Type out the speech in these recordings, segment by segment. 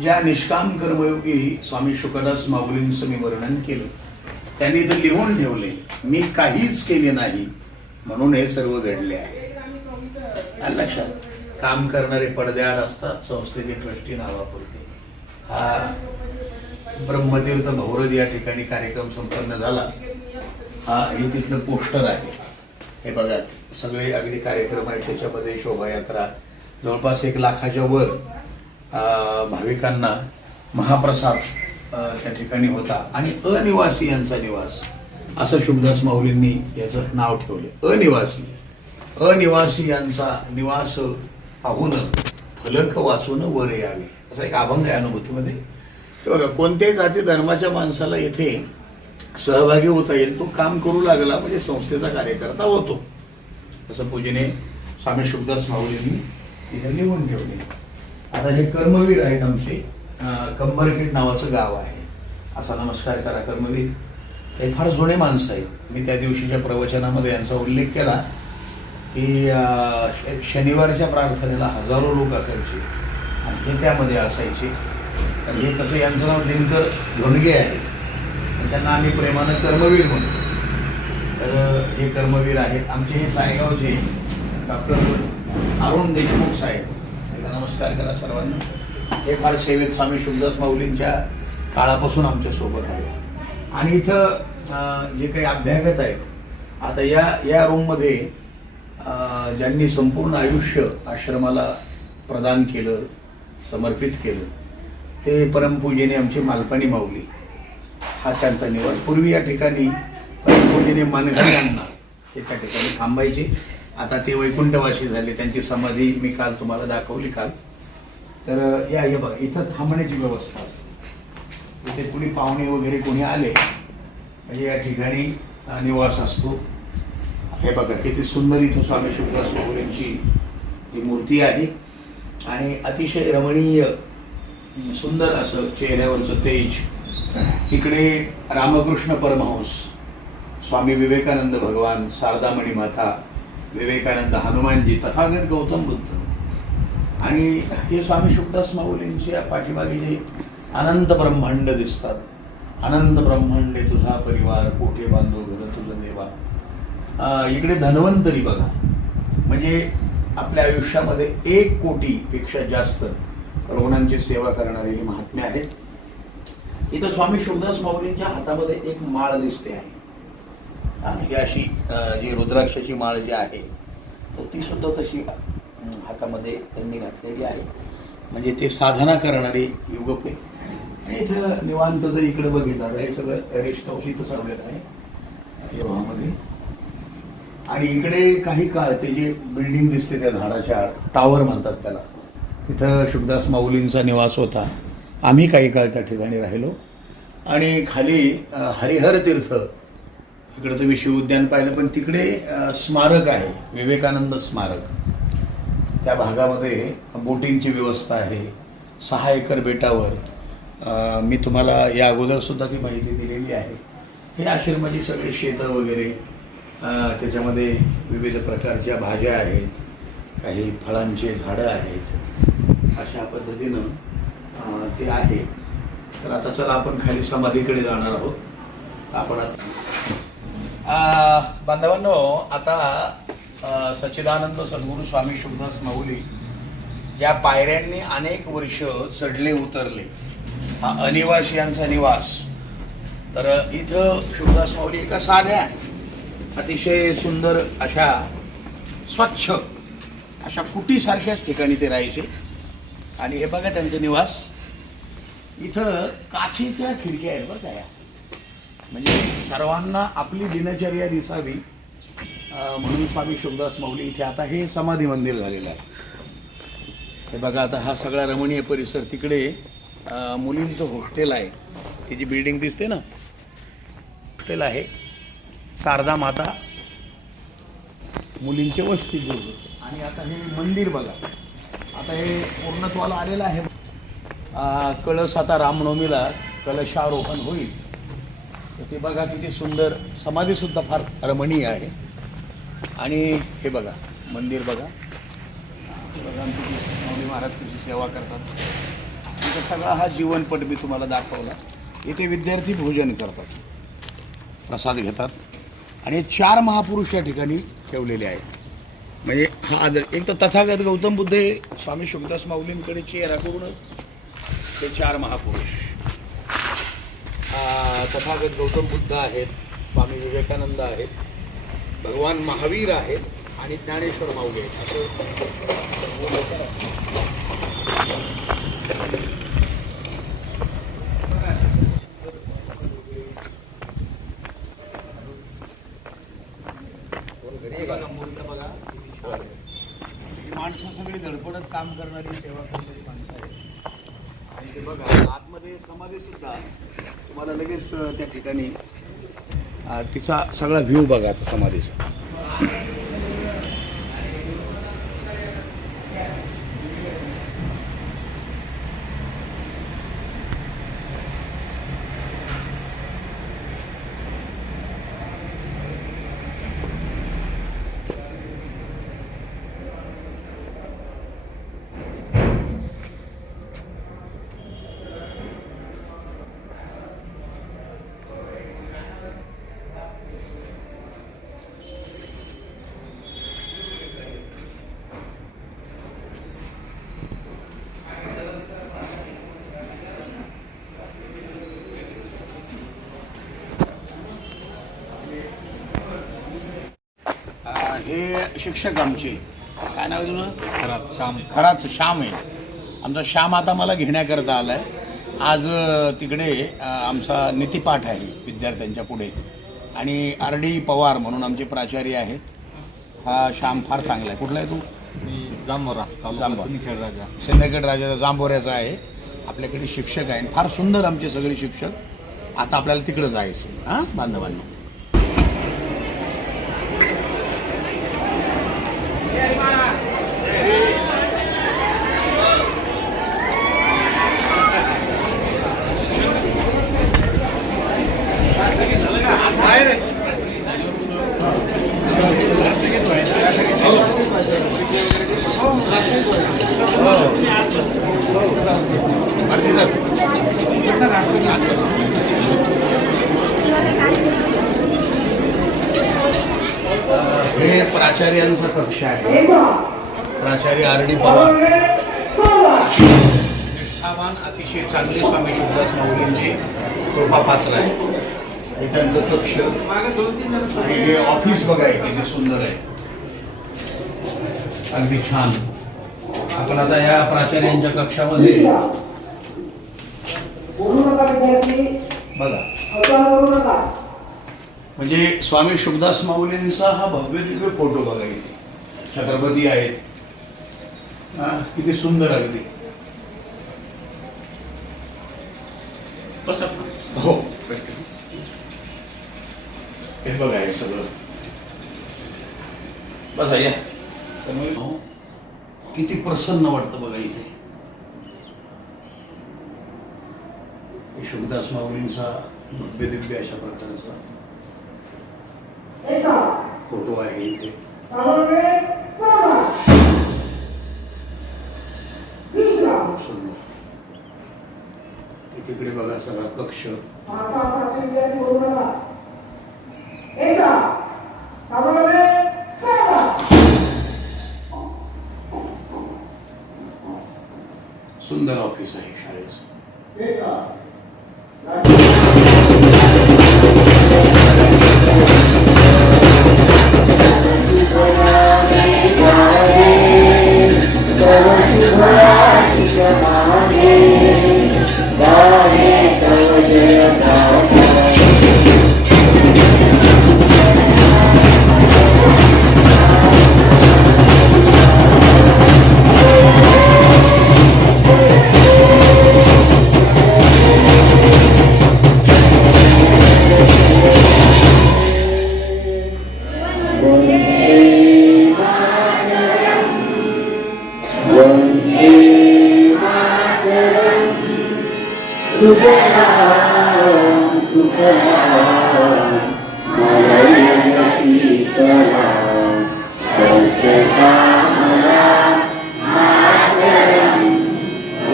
ज्या निष्काम कर्मयोगी स्वामी शुकदास माऊलींचं मी वर्णन केलं, त्यांनी तर लिहून ठेवले, मी काहीच केले नाही म्हणून हे सर्व घडले आहे. लक्षात, काम करणारे पडद्याआड असतात, संस्थेचे ट्रस्टी नावापुरते. हा ब्रह्मतीर्थ भौरद या ठिकाणी कार्यक्रम संपन्न झाला. हे तिथलं पोस्टर आहे. हे बघा, सगळे अगदी कार्यक्रम आहेत. त्याच्यामध्ये शोभायात्रा, जवळपास 1 लाखाच्या वर भाविकांना महाप्रसाद त्या ठिकाणी होता. आणि अनिवासी यांचा निवास असं शुभदास माऊलींनी याचं नाव ठेवले. अनिवासी यांचा निवास पाहून फलक वाचून वर यावे, असा एक अभंग आहे अनुभूतीमध्ये. हे बघा, कोणत्याही जाती धर्माच्या माणसाला येथे सहभागी होता येईल. तो काम करू लागला म्हणजे संस्थेचा कार्यकर्ता होतो, असं पूजने स्वामी शुभदास माऊलींनी तिथे लिहून ठेवले. आता हे कर्मवीर आहेत आमचे. कंबरखेड नावाचं गाव आहे. असा नमस्कार करा कर्मवीर. हे फार जुने माणसं आहेत. मी त्या दिवशीच्या प्रवचनामध्ये यांचा उल्लेख केला की शनिवारच्या प्रार्थनेला हजारो लोक असायचे आणि हे त्यामध्ये असायचे. आणि हे तसं यांचं नाव दिनकर धोंडगे आहे. त्यांना आम्ही प्रेमानं कर्मवीर म्हणतो. तर हे कर्मवीर आहेत आमचे. हे सायगावचे डॉक्टर अरुण देशमुख साहेब. एकदा नमस्कार करा सर्वांना. हे फार सेवेत स्वामी शुभदास माऊलींच्या काळापासून आमच्या सोबत आहे. आणि इथं जे काही अभ्यागत आहेत, आता या रूममध्ये ज्यांनी संपूर्ण आयुष्य आश्रमाला प्रदान केलं, समर्पित केलं, ते परमपूजेने आमचे मालपाणी माऊली. हा त्यांचा निवास. पूर्वी या ठिकाणी परमपूजेने मानकऱ्यांना ते त्या ठिकाणी थांबायचे. आता ते वैकुंठवासी झाले. त्यांची समाधी मी काल तुम्हाला दाखवली काल. तर हे बघा, इथं थांबण्याची व्यवस्था असते. इथे कुणी पाहुणे वगैरे कोणी आले म्हणजे या ठिकाणी निवास असतो. हे बघा, किती सुंदर इथं स्वामी शुभदास माऊलींची ही मूर्ती आहे. आणि अतिशय रमणीय सुंदर असं चेहऱ्यावरचं तेज. इकडे रामकृष्ण परमहंस, स्वामी विवेकानंद भगवान, शारदामणी माता, विवेकानंद, हनुमानजी, तथागत गौतम बुद्ध. आणि हे स्वामी शुभदास माऊलींच्या पाठीमागे जे अनंत ब्रह्मांड दिसतात. अनंत ब्रह्मांडे तुझा परिवार, कोठे बांधो घर तुझं देवा. इकडे धन्वंतरी बघा, म्हणजे आपल्या आयुष्यामध्ये 1 कोटीपेक्षा जास्त रुग्णांची सेवा करणारे हे महात्मे आहेत. इथं स्वामी शुभदास माऊलींच्या हातामध्ये एक माळ दिसते आहे. ही अशी जी रुद्राक्षाची माळ जी आहे, तर ती सुद्धा तशी हातामध्ये त्यांनी घातलेली आहे. म्हणजे ते साधना करणारे युवक आहे. आणि इथं निवांत जर इकडे बघितलं, हे सगळं रेस्ट हाऊस इथं चाललेलं आहे या भागामध्ये. आणि इकडे काही काळ ते जे बिल्डिंग दिसते त्या झाडाच्या टावर म्हणतात त्याला, तिथं शुभदास माऊलींचा निवास होता. आम्ही काही काळ त्या ठिकाणी राहिलो. आणि खाली हरिहर तीर्थ, इकडे तुम्ही शिवोद्यान पाहिलं, पण तिकडे स्मारक आहे, विवेकानंद स्मारक. त्या भागामध्ये बोटिंगची व्यवस्था आहे. 6 एकर बेटावर. मी तुम्हाला या अगोदर सुद्धा ती माहिती दिलेली आहे. हे आश्रमाची सगळी शेतं वगैरे, त्याच्यामध्ये विविध प्रकारच्या भाज्या आहेत, काही फळांचे झाडं आहेत. अशा पद्धतीनं ते आहे. तर आता चला आपण खाली समाधीकडे जाणार आहोत. आपण बांधवांनो, आता सच्चिदानंद सद्गुरू स्वामी शुभदास माऊली ज्या पायऱ्यांनी अनेक वर्ष चढले उतरले, हा अनिवासियांचा निवास. तर इथं शुभदास माऊली एका साध्या अतिशय सुंदर अशा स्वच्छ अशा कुटीसारख्याच ठिकाणी ते राहायचे. आणि हे बघा त्यांचा निवास. इथं काचेच्या खिडक्या आहेत बरं का. म्हणजे सर्वांना आपली दिनचर्या दिसावी म्हणून स्वामी शुभदास माऊली इथे. आता हे समाधी मंदिर झालेलं आहे. हे बघा, आता हा सगळा रमणीय परिसर. तिकडे मुलींचं हॉस्टेल आहे. ती जी बिल्डिंग दिसते ना, हॉस्टेल आहे. शारदा माता मुलींचे वसतिगृह. आणि आता हे मंदिर बघा, आता हे पूर्णत्वाला आलेलं आहे. कळस आता रामनवमीला कलशारोहण होईल. तर ते बघा किती सुंदर. समाधीसुद्धा फार रमणीय आहे. आणि हे बघा मंदिर बघा. आमची माऊली महाराज कशी सेवा करतात. इथं सगळा हा जीवनपट मी तुम्हाला दाखवला. इथे विद्यार्थी भोजन करतात, प्रसाद घेतात आणि 4 महापुरुष या ठिकाणी ठेवलेले आहेत. म्हणजे हा आदर एक तर तथागत गौतम बुद्ध हे स्वामी शुकदास माऊलींकडे चेहरा करूनच ते 4 महापुरुष. तथागत गौतम बुद्ध आहेत, स्वामी विवेकानंद आहेत, भगवान महावीर आहेत आणि ज्ञानेश्वर माऊली आहेत. असं बघा, माणसं सगळी धडपडत काम करणारी, सेवा करणारी माणसं आहेत. आणि ते बघा आतमध्ये समाधी सुद्धा तुम्हाला लगेच त्या ठिकाणी तिचा सगळा व्ह्यू बघा आता समाधीचा. हे शिक्षक आमचे, काय नाव आहे तुझं? श्याम. खराच श्याम आहे. आमचा श्याम आता मला घेण्याकरता आला आहे. आज तिकडे आमचा नीतिपाठ आहे विद्यार्थ्यांच्या पुढे आणि RD पवार म्हणून आमचे प्राचार्य आहेत. हा श्याम फार चांगला आहे. कुठला आहे तू? मी जांभोरा, सिंदखेड राजा. सिंदखेड राजाचा जांभोऱ्याचा आहे. आपल्याकडे शिक्षक आहे, फार सुंदर आमचे सगळे शिक्षक. आता आपल्याला तिकडं जायचं. हां बांधवांना, हे प्राचार्यांचा कक्ष आहे. प्राचार्य RD पवार निष्ठावान, अतिशय चांगले स्वामी शुकदास माऊलींचे कृपापात्र आहे. हे त्यांचं कक्ष आणि हे ऑफिस बघा, किती सुंदर आहे, अगदी छान. आपण आता या प्राचार्यांच्या कक्षामध्ये बघा, म्हणजे स्वामी शुकदास माऊलींचा हा भव्य दिव्य फोटो बघा. इथे छत्रपती आहेत, किती सुंदर अगदी. हो, हे बघा हे सगळं. बघा या, किती प्रसन्न वाटतं बघा इथे. शुकदास माऊलींचा भव्य दिव्य अशा प्रकारचा फोटो आहे इथे. खूप सुंदर. तिकडे बघा सगळा कक्ष. सुंदर ऑफिस आहे शाळेचं.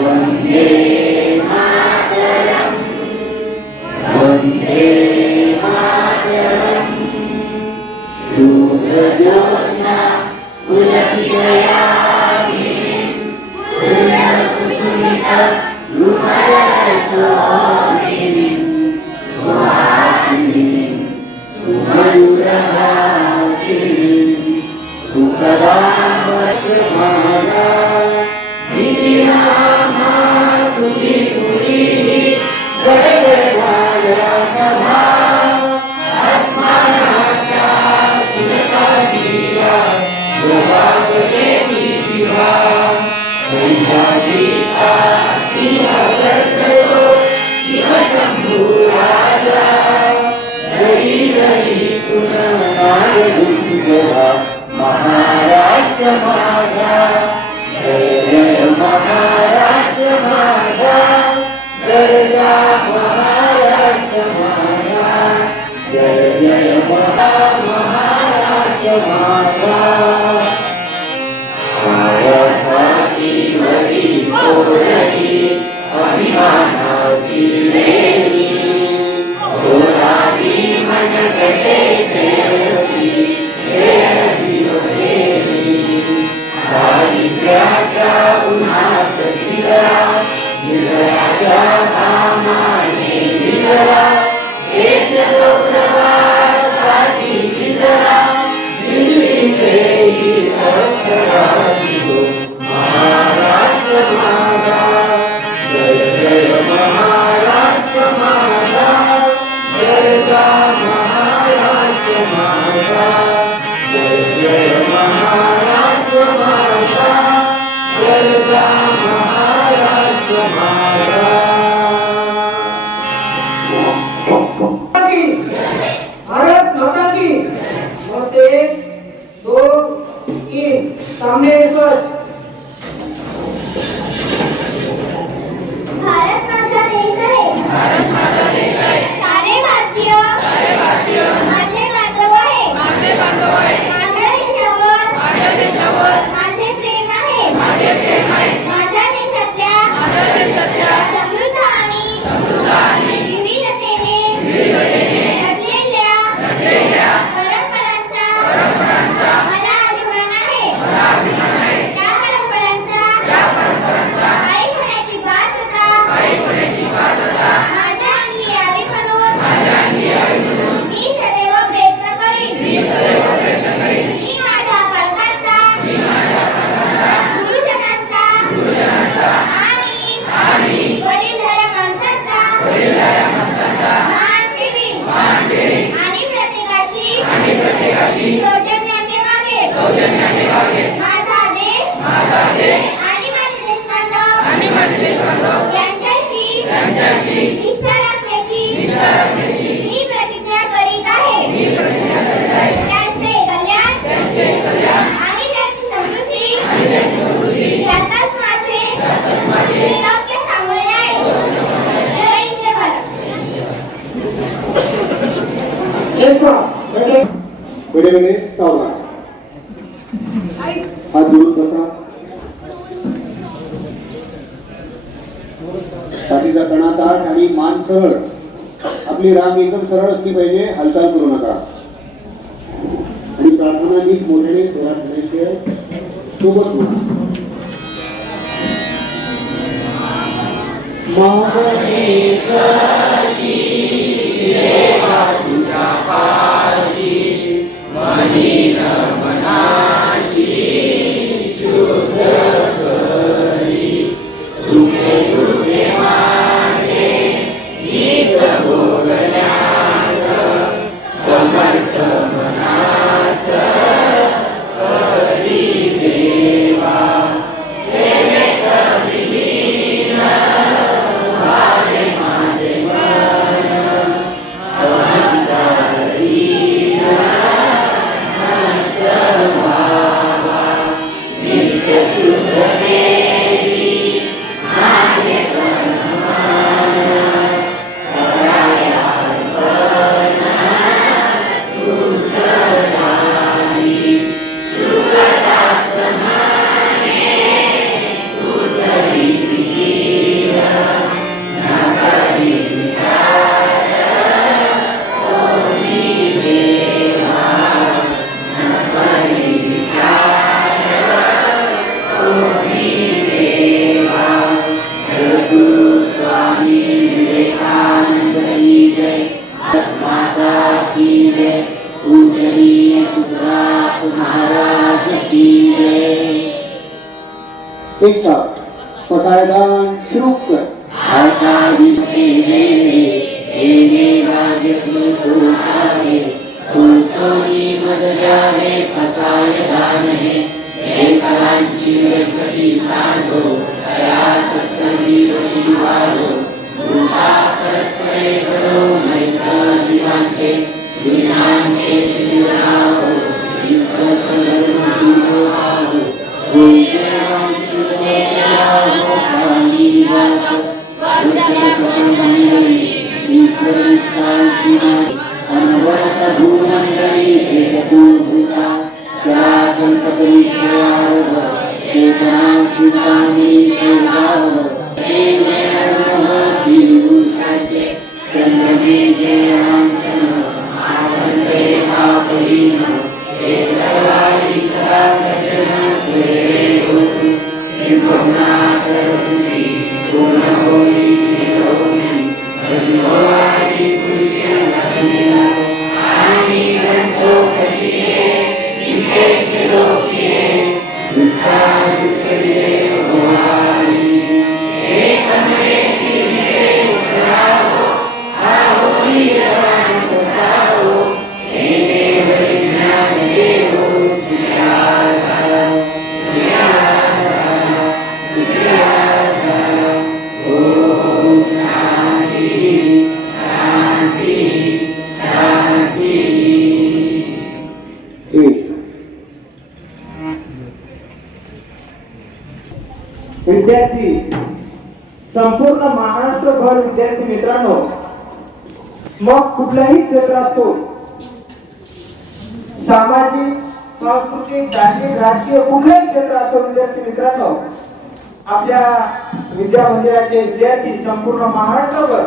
वंदे महाराष्ट्र माझा जय जय महाराष्ट्र माझा गरजा महाराष्ट्र माझा जय जय महाराष्ट्र माझा भारतातीवरी कोरडी अभिमानाची लेणी गोरावी मनगटे देवती दारिद्र्याच्या उन्हात शिरला निळ्याच्या घामाने विजला देश तो प्रवासासाठी विजला दिल्लीचे महाराष्ट्र माझा जय जय महाराष्ट्र माझा गरजा महाराष्ट्र माझा जय जय महाराष्ट्र माझा गरजा महाराष्ट्र माझा भारत माता की नमस्ते 2 3 सामने सर भारत माझा देश आहे सारे भारतीय माझे बांधव आहे माझ्या देशावर माझे प्रेम आहे माझ्या देशातल्या समृद्ध आणि विविधतेने नटलेल्या परंपरांचा मला अभिमान आहे त्या परंपरांचा पायी होण्याची बात होता माझ्या अंगी यावी म्हणून मी सदैव प्रयत्न करीन मी माझ्या पालकांचा गुरुजनांचा आणि वडीलधाऱ्या माणसांचा मान ठेवीन आणि प्रत्येकाशी सौजन्याने वागेन माझा देश आणि माझे देशबांधव यांच्याशी निष्ठा राखण्याची मी प्रतिज्ञा करीत आहे त्यांचे कल्याण आणि त्यांची समृद्धी यातच माझे सौख्य सामोरे आहे जय हिंद, जय भारत. यस सर बैठे बड़े बड़े सावधान हाथ जोड़ बसा छातीचा कणा ताठ आणि मान सरळ आपली रांग एकदम सरळ असली पाहिजे हालचाल करू नका आणि प्रार्थना नीट मोठ्याने जोरात म्हणायची सोबत म्हणा एक साथ पसायदान शुरू कर आकादिशे देवे राज्य की पुकारे सोनी मद जावे पसायदान है एकरांची व्यक्ती साधो तया सत्तरी वाढो भूता परस्परे घडो मैत्र जीवांचे विनांचे त्रिविधावो विश्वस्त धर्म भावो विद्यार्थी संपूर्ण महाराष्ट्रभर विद्यार्थी मित्रांनो, मग कुठलाही क्षेत्र असतो, सामाजिक, सांस्कृतिक, धार्मिक, राजकीय कुठलाही क्षेत्र असतो, विद्यार्थी मित्रांनो, आपल्या विद्या मंदिराचे विद्यार्थी संपूर्ण महाराष्ट्रभर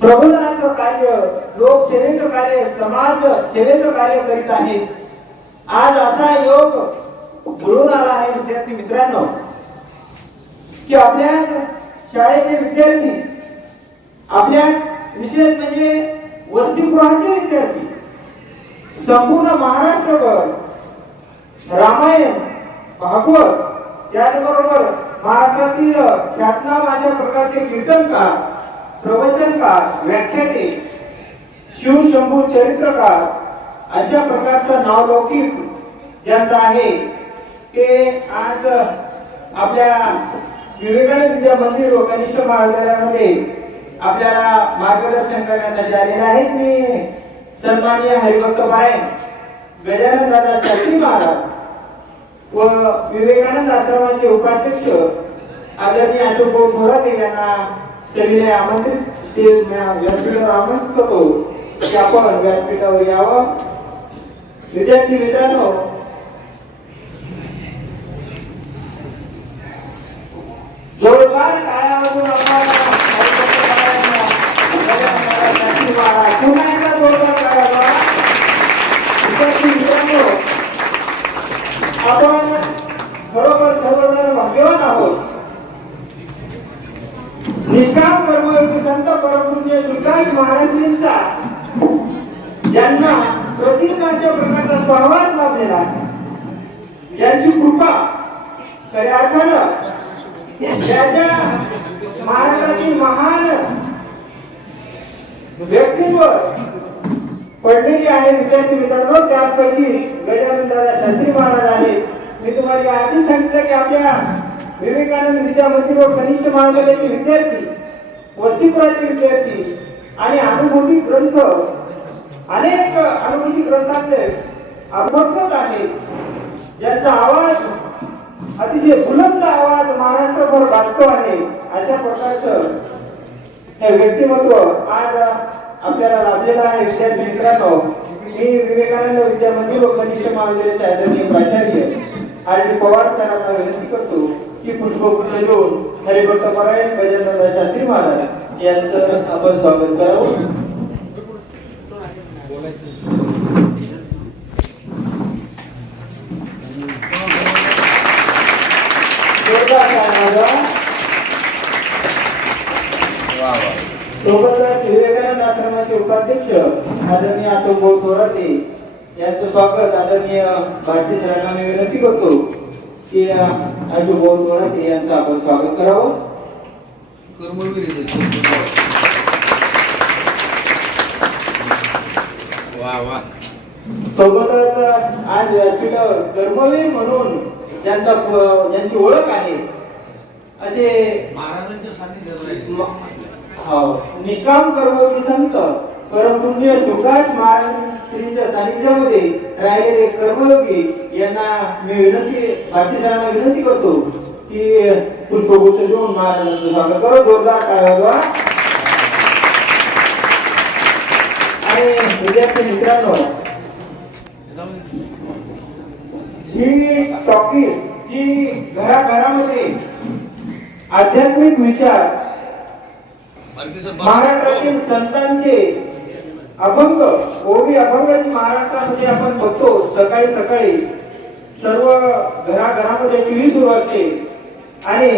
प्रबोधनाचं कार्य, लोकसेवेचं कार्य, समाज सेवेचं कार्य करीत आहे. आज असा योग जुळून आला आहे विद्यार्थी मित्रांनो की आपल्या शाळेचे विद्यार्थी, आपल्या विशेष म्हणजे वसतिगृहाचे विद्यार्थी संपूर्ण महाराष्ट्रभर रामायण, भागवत, त्याचबरोबर महाराष्ट्रातील ख्यातनाम अशा प्रकारचे कीर्तनकार, प्रवचनकार, व्याख्याते, शिवशंभू चरित्रकार अशा प्रकारचा नावलौकिक ज्यांचा आहे ते आज आपल्या विवेकानंद विद्या मंदिर व कनिष्ठ महाविद्यालयामध्ये आपल्याला मार्गदर्शन करण्यासाठी आलेले आहेत. मी सन्माननीय हरिभक्त पारायण गजानन दादा शास्त्री महाराज व विवेकानंद आश्रमाचे उपाध्यक्ष आदरणीय अशोक थोराते यांना सविनय आमंत्रित व्यासपीठावर आमंत्रित करतो की आपण व्यासपीठावर यावं. विद्यार्थी मित्रांनो, जोरदार टाळ्या वाजवून आपण पुन्हा एकदा जोरदार टाळ्या वाजवा. विद्यार्थी मित्रांनो, आपण खरोखर सर्वजण भाग्यवान आहोत. निष्काम कर्मयोगी संत परमपूज्य शुद्धाई महाराजांचा यांना प्रतिदिन अशा प्रकारचा सहवास लाभलेला आहे. ज्यांची कृपा खऱ्या अर्थानं ज्याच्या महाराष्ट्रातील महान व्यक्तित्व पडलेली आहे विद्यार्थी मित्रांनो, त्यापैकी गजानन दादा शास्त्री महाराज आहे. मी तुम्हाला आधी सांगितलं की आपल्या विवेकानंद विद्या मंदिर व कनिष्ठ महाविद्यालयाचे विद्यार्थी, वसतिगृहाचे विद्यार्थी आणि अनुभूती ग्रंथ, अनेक अनुभूती ग्रंथांचे अभ्यासक आहेत, ज्यांचा आवाज अतिशय बुलंद आवाज महाराष्ट्रभर गाजतो आहे. अशा प्रकारचं हे व्यक्तिमत्व आज आपल्याला लाभलेलं आहे. विद्यार्थी मित्रांनो, मी विवेकानंद विद्या मंदिर व कनिष्ठ महाविद्यालयाचे आदरणीय प्राचार्य आर.डी. पवार सरांना विनंती करतो की पुष्पगुच्छ देऊन हरिभक्त पारायण गजानन शास्त्री महाराज यांचं आपण स्वागत करावं. सोबतच विवेकानंद आश्रमाचे उपाध्यक्ष आदरणीय अशोक थोराते यांचं स्वागत आदरणीय भारती सरांना मी विनंती करतो की अनुभव थोरात यांचं आपण स्वागत करावं. कर्मवीर वा वा. सोबतच आज व्यासपीठावर कर्मवीर म्हणून ज्यांची ओळख आहे असे महाराजांच्या सान्निध्यात राहिले. निष्काम कर्मयोगी संत परमपुण्य सुभाष महाराज श्रींच्या सानिध्यामध्ये राहिलेले कर्मयोगी यांना मी भारती सरांना विनंती करतो की पुष्पगुच्छ देऊन महाराजांचं स्वागत करो. जोरदार टाळ्या वाजवा. आणि विद्यार्थी मित्रांनो, ही टॉकीज जी घराघरामध्ये आध्यात्मिक विचार महाराष्ट्रातील संतांचे अभंग ओवी अभंगाची महाराष्ट्रामध्ये आपण बघतो. सकाळी सकाळी सर्व घराघरामध्ये टीव्ही सुरू असते आणि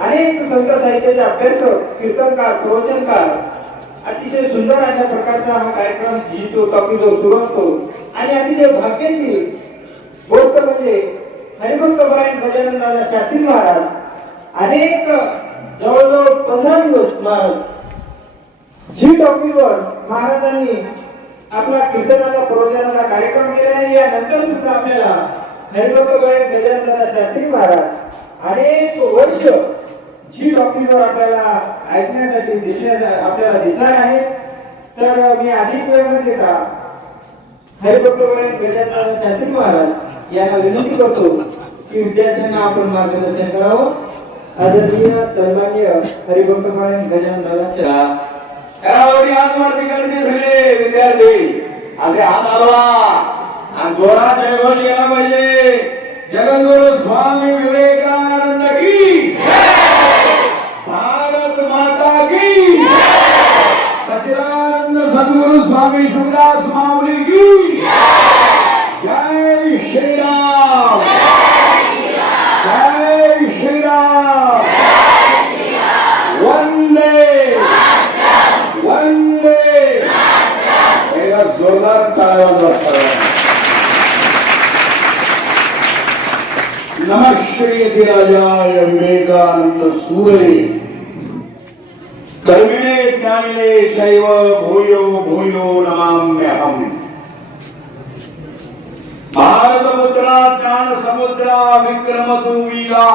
अनेक संत साहित्याचे अभ्यासक, कीर्तनकार, प्रवचनकार अतिशय सुंदर अशा प्रकारचा हा कार्यक्रम जी तो टॉपिक सुरू असतो. आणि अतिशय भाग्याची गोष्ट म्हणजे हरिभक्त परायण गजानन दादा शास्त्री महाराज अनेक जवळजवळ 15 दिवस महाराज जी टॉपिकवर महाराजांनी आपला कीर्तनाचा प्रवचनाचा कार्यक्रम केला. आणि यानंतर सुद्धा आपल्याला हरिभक्त परायण गजानन दादा शास्त्री महाराज अनेक वर्ष जी टॉपिकवर आपल्याला ऐकण्यासाठी आपल्याला दिसणार आहे. तर मी अधिक वेळ न देता हरिभक्त परायण गजानन दादा शास्त्री महाराज यांना विनंती करतो की विद्यार्थ्यांना आपण मार्गदर्शन करावं. आदरणीय सन्माननीय हरिभक्त परायण गजानन दादा आजवरती करते सगळे विद्यार्थी असे हात हलवा आणि जोरात जयघोष केला पाहिजे. जगद्गुरु स्वामी विवेकानंद की भारत माता की सच्चिदानंद सद्गुरु स्वामी शिवदास माऊली की जय श्रीराम. जय श्रीराम. वंदे वंदे. जोरदार टाळ्या वाजवा. नमः श्री अधिराजाय विवेकानंद सूरे कर्मिणे ज्ञानिने चैव भूयो भूयो नमाम्यहम्. भारतपुत्रा ज्ञान समुद्रा विक्रमतु वीरा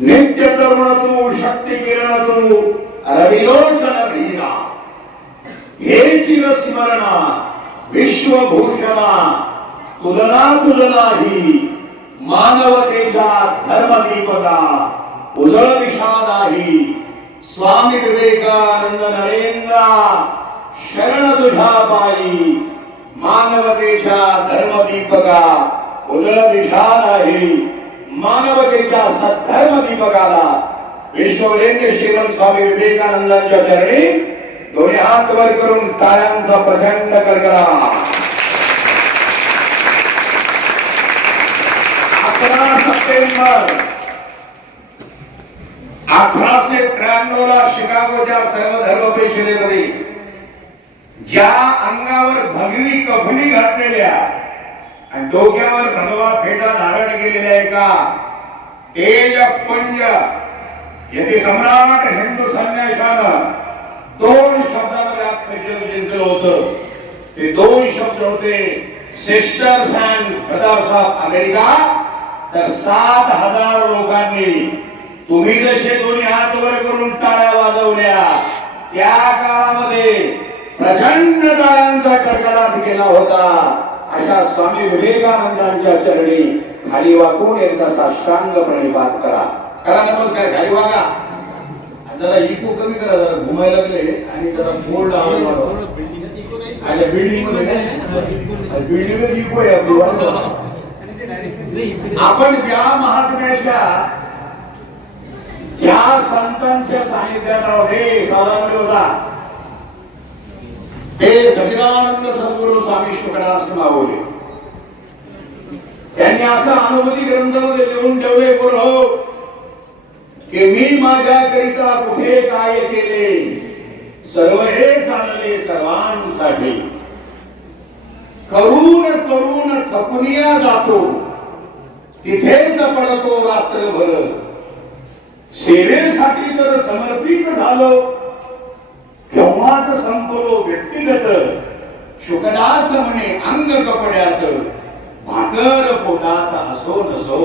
नित्य तरुण तू शक्ती किरण तू रविलोचन धीरा. हे चिर स्मरणा विश्वभूषणा तुलना तुलना ही मानवतेच्या धर्मदीपका उजळ दिशा नाही. स्वामी विवेकानंद नरेंद्र शरण तुझ्या पायी मानवतेच्या धर्मदीपका उजळ दिशा नाही. मानवतेच्या सद्धर्म दीपकाला विश्ववरेण्य श्रीमंत स्वामी विवेकानंदांच्या चरणी दोन्ही हात वर करून टाळ्यांचा प्रचंड कडकडाट. 11 सप्टेंबर 1893 ला शिकागोच्या सर्वधर्म परिषदेमध्ये ज्या अंगावर भगवी कफनी घातलेल्या आणि डोक्यावर भगवा फेटा धारण केलेल्या एका तेजपुंज येथे सम्राट हिंदू संन्याशानं 2 शब्दामध्ये अख्खं जग जिंकलं होतं. ते 2 शब्द होते sisters and brothers of America. तर 7,000 लोकांनी तुम्ही जसे दोन्ही हात वर करून टाळ्या वाजवल्या त्या काळामध्ये प्रचंड टाळ्यांचा कडकडाट केला होता. अशा स्वामी विवेकानंदांच्या चरणी खाली वाकून एकदा साष्टांग प्रणिपात करा. करा नमस्कार. खाली वागा. जरा इको कमी करा. जरा घुमायला लागले आणि जरा बोर्ड आवाज वाढवा. आणि बिल्डिंग मध्ये बिल्डिंग इको आहे आपली. आपण ज्या महात्म्याच्या ज्या संतांच्या सानिध्यात आहोत साधारण होता ते सच्चिदानंद सद्गुरु स्वामी शुकदास माऊली त्यांनी असं अनुभूती ग्रंथामध्ये लिहून ठेवले गुरु की मी माझ्याकरिता कुठे काय केले सर्व हे चालले सर्वांसाठी. करून करून थकुनिया जातो तिथेच पडतो रात्रभर. सेवेसाठी जर समर्पित झालो केव्हाच संपलो व्यक्तिगत. शुकदास म्हणे अंग कपड्यात भाकर पोटात असो नसो.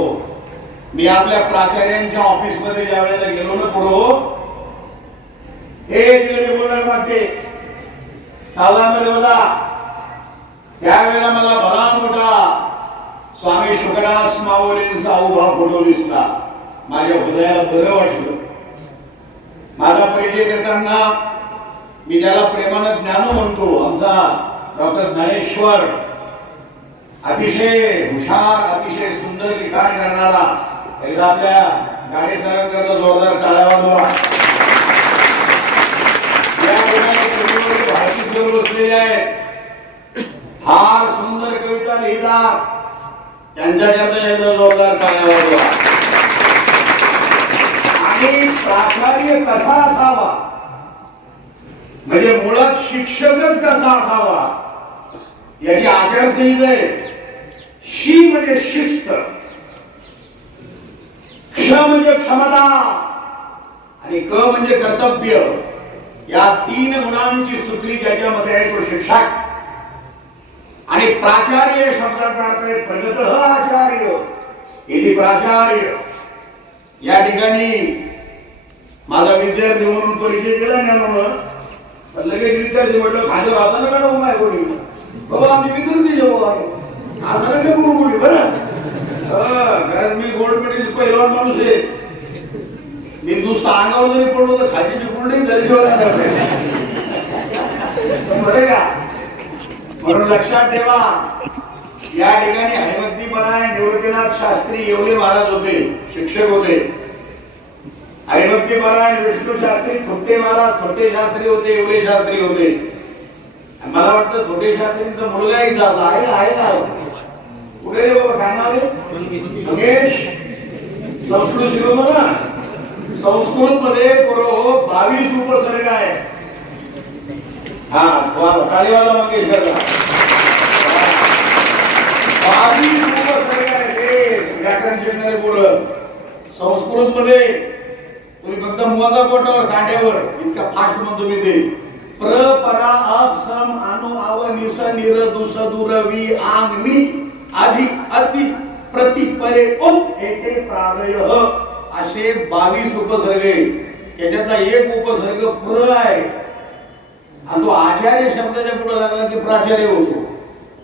मी आपल्या प्राचार्यांच्या ऑफिस मध्ये ज्या वेळेला गेलो ना पुरो हे तिकडे बोलणार मागचे सावधानमध्ये बघा. त्यावेळेला मला भला मोठा स्वामी शुकदास माऊलींचा उभा फोटो दिसला. माझ्या हृदयाला बरं वाटलं. माझा परिचय देताना मी ज्याला प्रेमानं ज्ञानू म्हणतो आमचा डॉक्टर ज्ञानेश्वर, अतिशय हुशार अतिशय सुंदर लिखाण करणारा. एकदा आपल्या गाडी सरांकरता जोरदार टाळ्या वाजवा. या ठिकाणी भारती सर बसलेले आहेत, फार सुंदर कविता लिहितात. त्यांच्याकरता एकदा जोरदार टाळ्या वाजवा. आणि प्राचार्य कसा असावा म्हणजे मुळात शिक्षकच कसा असावा याची आचारसंहिता आहे. शी म्हणजे शिस्त, क्ष म्हणजे क्षमता आणि क म्हणजे कर्तव्य. या 3 गुणांची सूत्री ज्याच्यामध्ये आहे तो शिक्षक. आणि प्राचार्य शब्दाचा अर्थ आहे प्रगत आचार्य इति प्राचार्य. या ठिकाणी माझा विद्यार्थी म्हणून परिचय केला ज्ञानून. लगेच विद्यार्थी म्हटलं खाली राहताना काढा उमाय कोणी बाबा आमचे विद्यार्थी जेव्हा आहे आता नका करू कोणी बरं. कारण मी गोल्ड मेडल पहिलवान माणूस आहे. मी नुसतं अंगावर जरी पडलो तर खाली कोणीही दर्जेवर का. म्हणून लक्षात ठेवा या ठिकाणी हरिभक्तीपरायण निवृत्तीनाथ शास्त्री येवले महाराज होते, शिक्षक होते. हरिभक्तीपरायण विष्णू शास्त्री थोटे महाराज थोटे शास्त्री होते, येवले शास्त्री होते. मला वाटतं थोटे शास्त्रींचा मुलगाही झाला आहे का कुठे रे बाबा काय नाव आहे मंगेश. संस्कृत शिकवतो ना. संस्कृत मध्ये बरोबर 22 उपसर्ग आहे. हा काळीवाला मंगेश करला 22 उपसर्ग आहे. ते व्याकरण शिकणारे बोलत संस्कृत मध्ये तुम्ही फक्त मोजा बोटावर कांड्यावर इतका फास्ट म्हणतो मी ते. प्र परा अप सम अनु आव निस निर दुस दूर वि आंग मी आधी अति प्रति परे उप एते प्रादय असे 22 उपसर्ग आहे. त्याच्यातला एक उपसर्ग प्र आहे आणि तो आचार्य शब्दाच्या पुढे लागला की प्राचार्य होतो.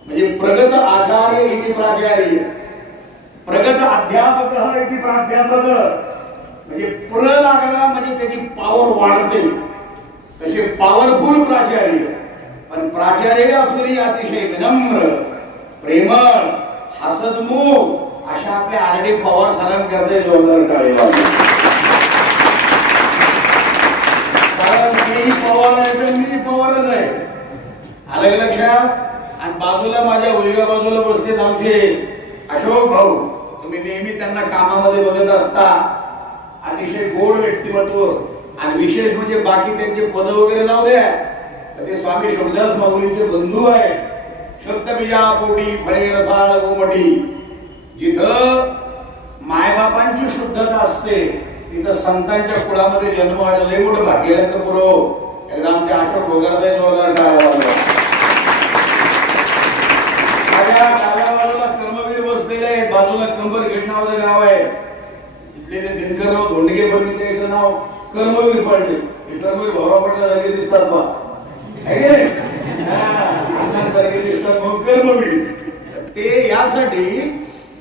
म्हणजे प्रगत आचार्य इति प्राचार्य, प्रगत अध्यापक इति प्राध्यापक. म्हणजे प्र लागला म्हणजे त्याची पॉवर वाढते. तसे पॉवरफुल प्राचार्य. पण प्राचार्य असूनही अतिशय विनम्र प्रेमळ हसतमुख अशा आपल्या आरडी पवार सरांकरता जोरदार टाळी वाजवा. कारण मी पवार आहे तर मी पवारच आहे. आलं लक्षात. आणि बाजूला माझ्या उजव्या बाजूला बसलेत आमचे अशोक भाऊ. तुम्ही नेहमी त्यांना कामामध्ये बघत असता. अतिशय गोड व्यक्तिमत्व आणि विशेष म्हणजे बाकी त्यांचे पद वगैरे जाऊ द्या ते स्वामी शुकदास माऊलींचे बंधू आहे. शुद्ध बीजा पोटी फळे रसाळ गोमटी. जिथं मायबापांची शुद्धता असते तिथं संतांच्या कुळामध्ये जन्म व्हायला लय मोठं भाग्य लागतं. पुरो एकदा आमच्या अशोक भोगरता जोरदार टाळ्या वाजवा. माझ्या डाव्या बाजूला कर्मवीर बसलेले आहेत. बाजूला कंबरगेट नावाचं गाव आहे. तिथले ते दिनकरराव धोंडगे पण त्याचं नाव कर्मवीर पडले. हे कर्मवीर भोरा पडल्यासारखे दिसतात बा सारखे दिसतात म्हणून कर्मवीर. ते यासाठी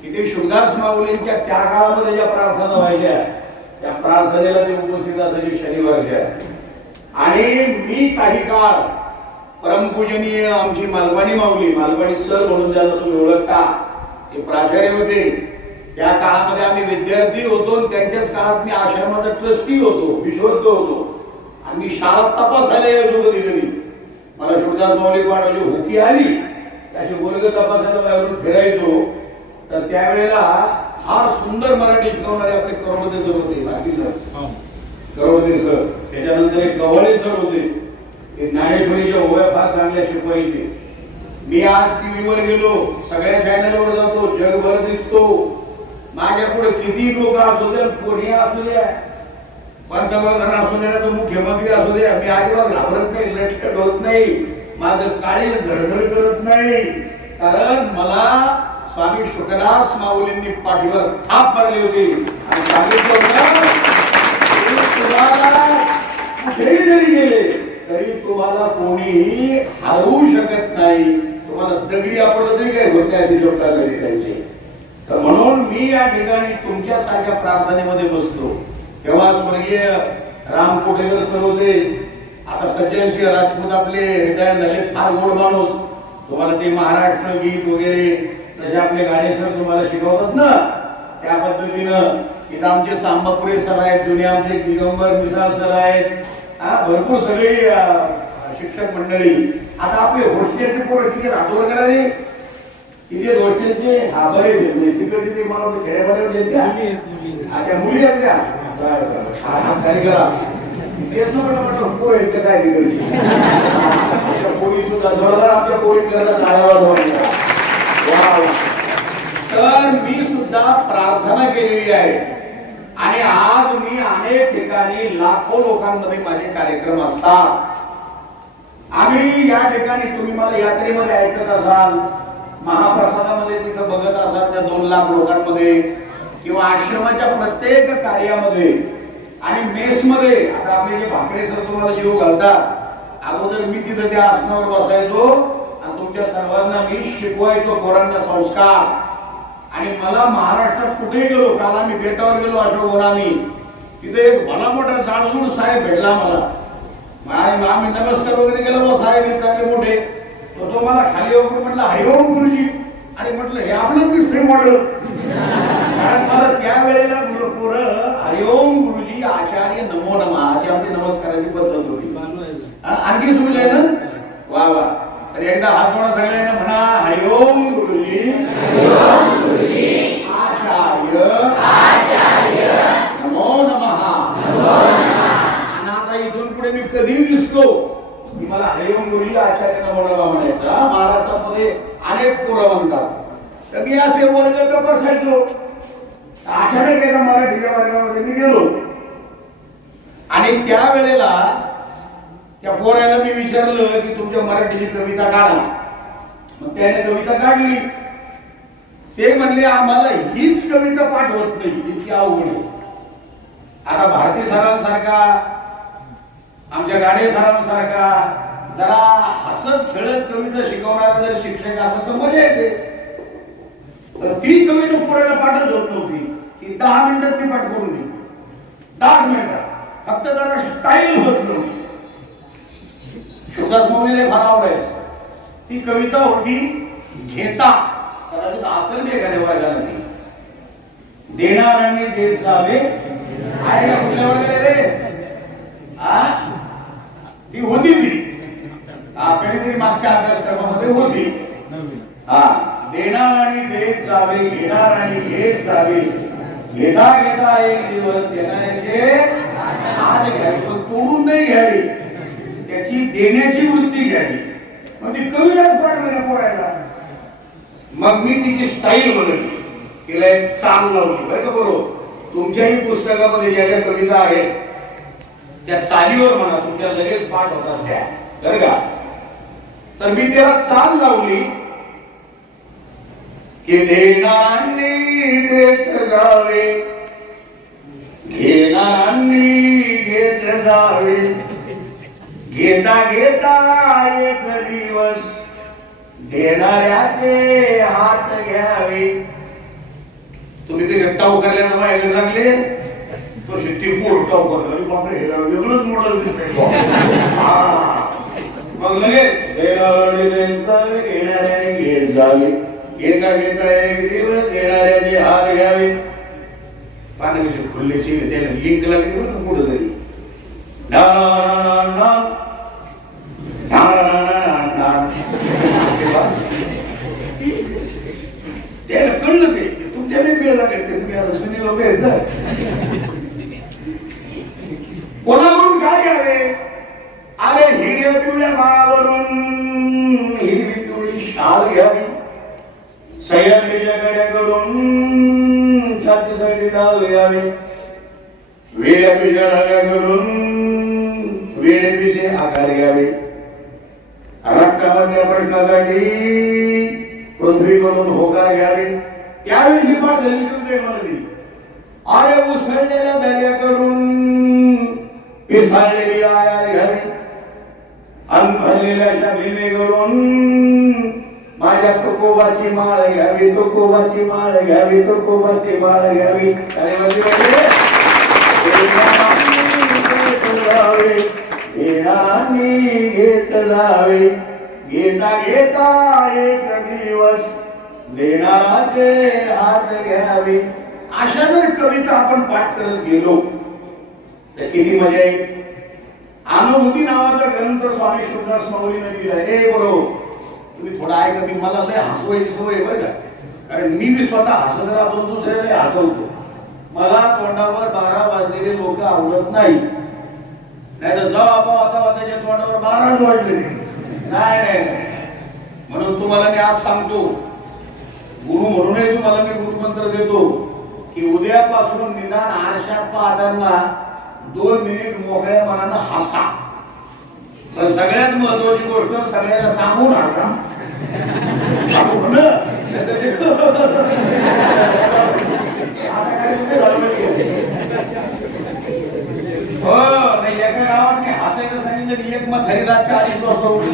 की ते शुकदास माऊलींच्या त्या काळामध्ये ज्या प्रार्थना व्हायच्या त्या प्रार्थनेला ते उपस्थित असायचे शनिवारच्या. आणि मी काही काळ परमपूजनीय आमची मालवणी माऊली मालवणी सर म्हणून ज्यांना तुम्ही ओळखता ते प्राचार्य होते. त्या काळामध्ये आम्ही विद्यार्थी होतो आणि त्यांच्याच काळात मी आश्रमाचा ट्रस्टी होतो, विश्वस्त होतो. आणि मी शाळा तपासायला यायचो कधी कधी. मला शुकदास माऊली पाठवली होकी आली असे वर्ग तपासायला बाहेरून फिरायचो. तर त्यावेळेला फार सुंदर मराठी शिकवणारे आपले करवदे सर होते. बाकी सर करवदे सर. त्याच्यानंतर एक गव्हाळे सर होते. ते ज्ञानेश्वरीच्या ओव्या फार चांगल्या शिकवायचे. मी आज टीव्हीवर गेलो, सगळ्या चॅनलवर जातो, जगभर दिसतो. माझ्या पुढे किती लोक असू द्या, कोणी असू द्या, पंतप्रधान असू द्या तर मुख्यमंत्री असू द्या, मी अजिबात घाबरत नाही, लटकट होत नाही, माझं काळीज धडधड करत नाही. कारण मला स्वामी शुकदास माऊलींनी पाठीवर थाप मारली होती आणि सांगितलं होतं तुम्हाला कुठेही जरी गेले तरी तुम्हाला कोणीही हरवू शकत नाही, तुम्हाला दगडी आपलं तरी काय होत नाही, त्यांचे. तर म्हणून मी या ठिकाणी तुमच्या सारख्या प्रार्थनेमध्ये बसतो. तेव्हा स्वर्गीय राम कोटेकर सर होते, आता सज्जन सिंह राजपूत आपले रिटायर झाले, फार गोड माणूस. तुम्हाला ते महाराष्ट्र गीत वगैरे जसे आपले गाणे सर तुम्हाला शिकवतात ना, त्या पद्धतीनं इथं आमचे सांबापुरे सर आहेत, जुने आमचे दिगंबर मिसाळ सर आहेत, भरपूर सगळे शिक्षक मंडळी. आता आपले हॉस्टेलचे पोरं किती रातोर करा रे, तिथे हॉस्टेलचे हा बरे तिकडे तिथे मला वाटतं खेड्यापाड्यावर येते, त्या मुली आहेत त्या खाली करा तेच म्हटलं पोरी काय तिकडची पोळी सुद्धा जोरदार आपल्या पोळी करायचा टाळ्यावर. तर मी सुद्धा प्रार्थना केलेली आहे आणि आज मी अनेक ठिकाणी लाखो लोकांमध्ये माझे कार्यक्रम असतात. आम्ही या ठिकाणी तुम्ही मला यात्रेमध्ये ऐकत असाल, महाप्रसादामध्ये तिथं बघत असाल त्या 2 लाख लोकांमध्ये, किंवा आश्रमाच्या प्रत्येक कार्यामध्ये आणि मेसमध्ये. आता आपले जे भाकडे सर तुम्हाला जीव घालतात, अगोदर मी तिथं त्या आसनावर बसायचो आणि तुमच्या सर्वांना मी शिकवायचो पोरांना संस्कार. आणि मला महाराष्ट्रात कुठे गेलो, काल आम्ही बेटावर गेलो अशोकवनामी, तिथे एक भला मोठा जाडजूड साहेब भेटला मला. आम्ही नमस्कार वगैरे केला, बा साहेब चांगले मोठे. तो मला खाली वगैरे म्हटलं हरिओम गुरुजी. आणि म्हटलं हे आपलं दिसतंय मॉडेल, कारण मला त्यावेळेला पोरं हरिओम गुरुजी आचार्य नमो नमः अशी आमची नमस्काराची पद्धत होती. आणखी सुरू आहे ना, वा वा. तर एकदा हात जोडा सगळ्यांना म्हणा, हरिओम गुरुजी आचार्य नमो नमः. आणि आता इथून पुढे मी कधी दिसतो की मला हरिओम गुरुजी आचार्य नमो नमः म्हणायचा. महाराष्ट्रामध्ये अनेक पोरं म्हणतात, तर मी असे वर्ग तपासायचो. अचानक एका मराठीच्या वर्गामध्ये मी गेलो आणि त्यावेळेला त्या पोराला मी विचारलं की तुमच्या मराठीची कविता काढा. मग त्याने कविता काढली. ते म्हणले आम्हाला हीच कविता पाठ होत नाही, इतकी अवघड आहे. आता भारती सरांसारखा, आमच्या गाडे सरांसारखा जरा हसत खेळत कविता शिकवणारा जर शिक्षक असेल तर मजा येते. तर ती कविता पोराला पाठच होत नव्हती. ती 10 मिनिटात मी पाठ करून दिली, 10 मिनिटात. फक्त जरा स्टाईल बदलवली. शुकदास माऊलीला फार आवडायचं. ती कविता होती घेता, कदाचित असेल मी एखाद्या वर्गाला ती. देणार आणि देत जावे आहे का कुठल्या वर्गाला रे? ती होती ती कधीतरी मागच्या अभ्यासक्रमामध्ये होती. देणार आणि देत जावे, घेणार आणि घेत जावे, घेता घेता एक दिवस देणाऱ्याचे हात घ्यावे, पण तोडून नाही घ्यावी, त्याची देण्याची वृत्ती घ्यावी. मग ती कविताच पाठवली पोरायला. मग मी तिची स्टाईल बदलली, तिला एक चाल लावली. बरं का बरोबर, तुमच्याही पुस्तकामध्ये ज्या ज्या कविता आहेत त्या चालीवर म्हणा, तुमच्या लगेच पाठ होतात त्या, बरं का. तर मी त्याला चाल लावली की देणाऱ्यांनी देत जावे, घेणाऱ्यांनी घेत जावे, घेता घेता एक दिवस देणाऱ्याचे हात घ्यावे. तुम्ही ते टाव करल्यानं माझ्याकडे लागले तो शेती पोट टाव करतो. बापरे, हे वेगळंच मॉडेल दिसतंय. मग लगेच देणाऱ्याने देत जावे, घेणाऱ्याने घेत जावे, घेता घेता एक दिवस देणाऱ्याचे हात घ्यावे. पाण्याची खुल्लेची त्याला लिंक लागली बरं पुढे तरी. त्याला कळलं ते तुमच्या नाही वेळ लागेल, ते तुम्ही आता जुने लोक आहेत ना. कोणाकडून काय घ्यावे? अरे हिरव्या पिवळ्या माळावरून हिरवी पिवळी शाल घ्यावी, सह्याद्रीच्या गड्याकडून घालावे, वेड्यापिशा ढगा करून वेडेपिशे आकार घ्यावे, रक्तामधल्या प्रश्नासाठी पृथ्वीकडून होकार घ्यावे. त्यावेळी ही पाठ झाली की म्हणली, अरे उसळलेल्या दर्याकडून पिसाळलेली आया घ्यावी, अन भरलेल्या भीमेकडून माझ्या तुकोबाची माळ घ्यावी, तुकोबाची माळ घ्यावी, तुकोबाची माळ घ्यावी. आणि म्हणजे घेत जावे, घेता घेता एक दिवस देणाराचे हात घ्यावे. अशा जर कविता आपण पाठ करत गेलो तर किती मजा येईल. अनुभूती नावाचा ग्रंथ स्वामी शुद्धदास माऊलीने दिलाय. हे बरोबर तुम्ही थोडा ऐका, मी मला लय हसवायची सवय बरं का, कारण मी बी स्वतः हसत राहतो, दुसऱ्याला हसवतो. मला तोंडावर 12 वाजलेले लोक आवडत नाही. नाही तर जाऊ आता त्याच्या तोंडावर 12 वाजले नाही. म्हणून तुम्हाला मी आज सांगतो, गुरु म्हणूनही तुम्हाला मी गुरुमंत्र देतो की उद्यापासून निदान आरशात पाहताना 2 मिनिट मोकळ्या मनानं हसा. पण सगळ्यात महत्वाची गोष्ट, सगळ्याला सांगून हसा. हो नाही, एका गावात मी हसायचं सांगितलं, एक म्हातारी रातच्या 2:30 वाजता उठली.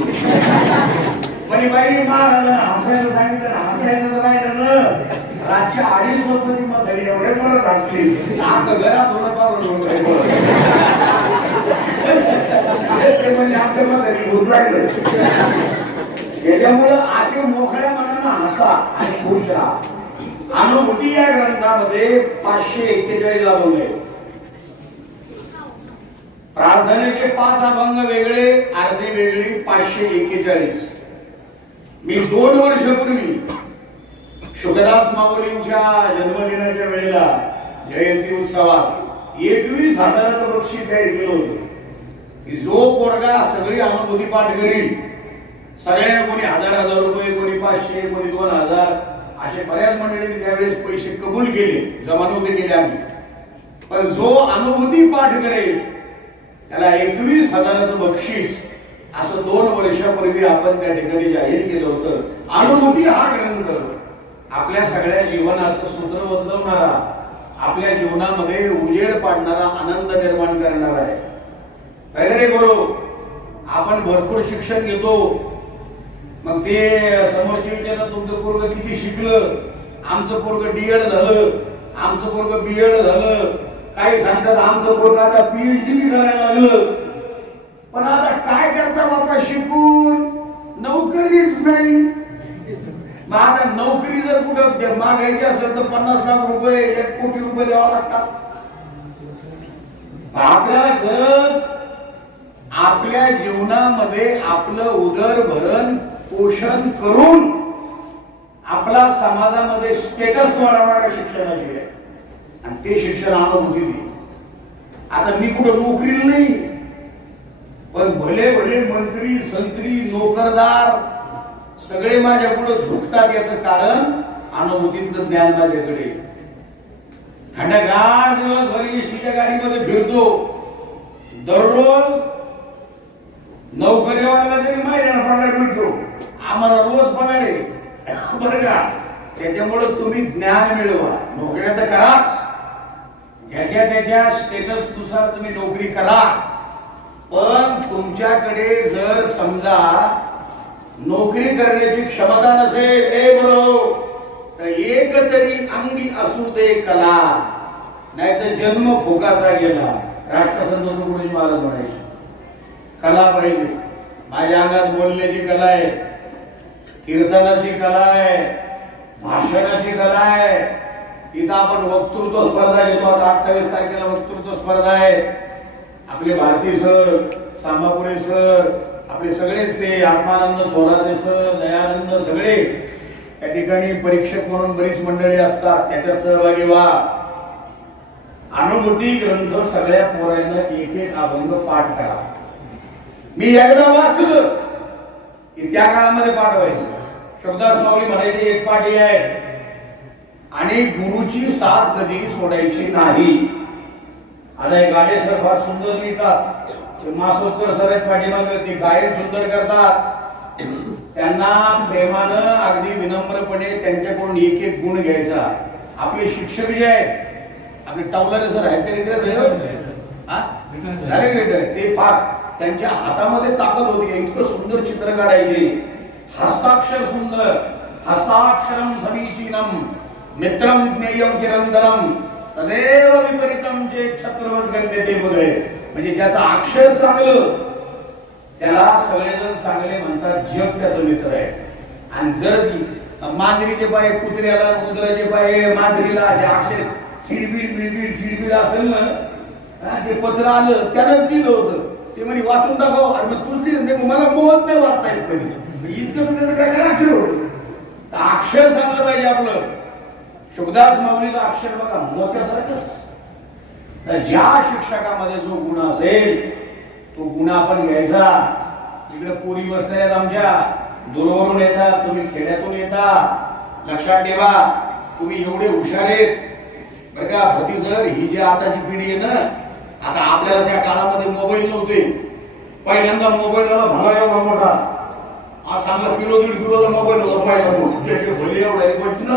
म्हणे बाई महाराजांना हसायचं सांगितलं, हसायचं राहिलं ना, रातच्या 2:30 वाजता ती म्हातारी एवढे करत असली, आता घरात होणं म्हणजे आपल्या म्हातारी भूत लागलं. त्याच्यामुळं असे मोकळ्या मनानं हसा आणि खुश राहा. अनुभूती या ग्रंथामध्ये 541 अभंग आहेत. प्रार्थनेचे 5 अभंग वेगळे, अर्धे वेगळी 541. मी 2 वर्षापूर्वी शुकदास माऊलींच्या जन्मदिनाच्या वेळेला जयंती उत्सवात 21,000 बक्षीस जाहीर केलं होतं की जो पोरगा सगळी अनुभूती पाठ करील, सगळ्यांना कोणी 1000 रुपये, कोणी 500, कोणी 2000, असे बऱ्याच मंडळींनी त्यावेळेस पैसे कबूल केले, जमा नव्हते केले आम्ही. पण जो अनुभूती पाठ करेल त्याला 21,000 बक्षीस, असं 2 वर्षापूर्वी आपण त्या ठिकाणी जाहीर केलं होतं. अनुभूती हा ग्रंथ आपल्या सगळ्या जीवनाचं सूत्र बदलवणारा, आपल्या जीवनामध्ये उजेड पाडणारा, आनंद निर्माण करणारा आहे. अरे बरोबर, आपण भरपूर शिक्षण घेतो, मग ते समोरच्या विचारलं तुमचं पोरग किती शिकलं, आमचं पोरग डीएड झालं, आमचं पोरग बीएड झालं, काही सांगतात आमचं पोरग आता पीएचडी करायला लागलं. पण आता काय करता बाबा, शिकून नोकरीच नाही. मग आता नोकरी जर कुठं मागायची असेल तर 50 लाख रुपये, 1 कोटी रुपये द्यावा लागतात. आपल्याला गरज आपल्या जीवनामध्ये आपलं उदरभरण पोषण करून आपला समाजामध्ये स्टेटस वाढवणाऱ्या शिक्षणाची आहे, आणि ते शिक्षण अनुभूती दे. आता मी कुठं नोकरीला नाही, पण भले भले मंत्री संत्री नोकरदार सगळे माझ्या पुढे झुकतात. याचं कारण अनुभूतीतलं ज्ञान माझ्याकडे. थंडगार दिवसभर एसीच्या गाडीमध्ये फिरतो, दररोज नोकरीवाल्याला तरी महिन्याला पगार मिळतो, आम्हाला रोज पगार आहे बरं का. त्याच्यामुळे तुम्ही ज्ञान मिळवा. नोकऱ्या तर कराच, ज्याच्या त्याच्या स्टेटस नुसार तुम्ही नोकरी करा. पण तुमच्याकडे जर समजा नोकरी करण्याची क्षमता नसेल, तर एक तरी अंगी असू दे कला, नाहीतर जन्म फुकाचा गेला. राष्ट्रसंत तुकडोजी महाराज म्हणायचे कला पाहिजे. माझ्या अंगात बोलण्याची कला आहे, कीर्तनाची कला आहे, भाषणाची कला आहे. इथं आपण वक्तृत्व स्पर्धा घेतो. आता 28 तारखेला वक्तृत्व स्पर्धा आहे. आपले भारती सर, सांबापुरे सर, आपले सगळेच ते आत्मानंद थोराते सर, दयानंद, सगळे त्या ठिकाणी परीक्षक म्हणून बरीच मंडळी असतात, त्याच्यात सहभागी व्हा. अनुभूती ग्रंथ सगळ्या पोरांना 1-1 अभंग पाठ करा. मी एकदा वाचलं की त्या काळामध्ये पाठ व्हायचं. शुकदास माऊली म्हणायचे एक पाठी आहे, आणि गुरुची साथ कधी सोडायची नाही. आता हे गाडे सर फार सुंदर लिहितात, ते मासोदकर सर आहेत पाठीमागे, ते गायन सुंदर करतात. त्यांना प्रेमानं अगदी विनम्रपणे त्यांच्याकडून एक एक गुण घ्यायचा. आपले शिक्षक जे आहेत, आपले टावलारे सर आहेत, ते रिटायर झाले, ते फार त्यांच्या हातामध्ये ताकद होती. इतकं सुंदर चित्र काढायचे, हस्ताक्षर सुंदर, हस्ताक्षरम समीचीनम मित्रम ज्ञेयम चिरंतरम तदेव विपरीतम जे छत्रवत गण्यते बुधे. म्हणजे ज्याचं अक्षर चांगलं त्याला सगळेजण चांगले म्हणतात, जग त्याचं मित्र आहे. आणि जर ती मांजरीचे पाय कुत्र्याला, उंदराचे पाय मांजरीला असे अक्षर खिडबीड बिडबीड खिडबीड असेल ना, ते पत्र आलं त्यानं दिलं होतं, ते म्हणे वाचून दाखव. अरे मग तुझी मला मोहत नाही वाचता येत कधी, इतकं तर त्याचं काय काय अक्षर होतं. अक्षर चांगलं पाहिजे आपलं. शुभदास माऊलीचं अक्षर बघा मोत्यासारखंच. तर ज्या शिक्षकामध्ये जो गुण असेल तो गुण आपण घ्यायचा. इकडे पोरी बसल्या आहेत आमच्या, दूरवरून येतात, तुम्ही खेड्यातून येता. लक्षात ठेवा, तुम्ही एवढे हुशार आहेत बरं का. भरती जर ही जी आताची पिढी आहे ना, आता आपल्याला त्या काळामध्ये मोबाईल नव्हते. पहिल्यांदा मोबाईल आला भाला एवढा मोठा, हा चांगला किलो 1.5 किलोचा मोबाईल होता पहिला तो, त्याचे भले एवढा बटन.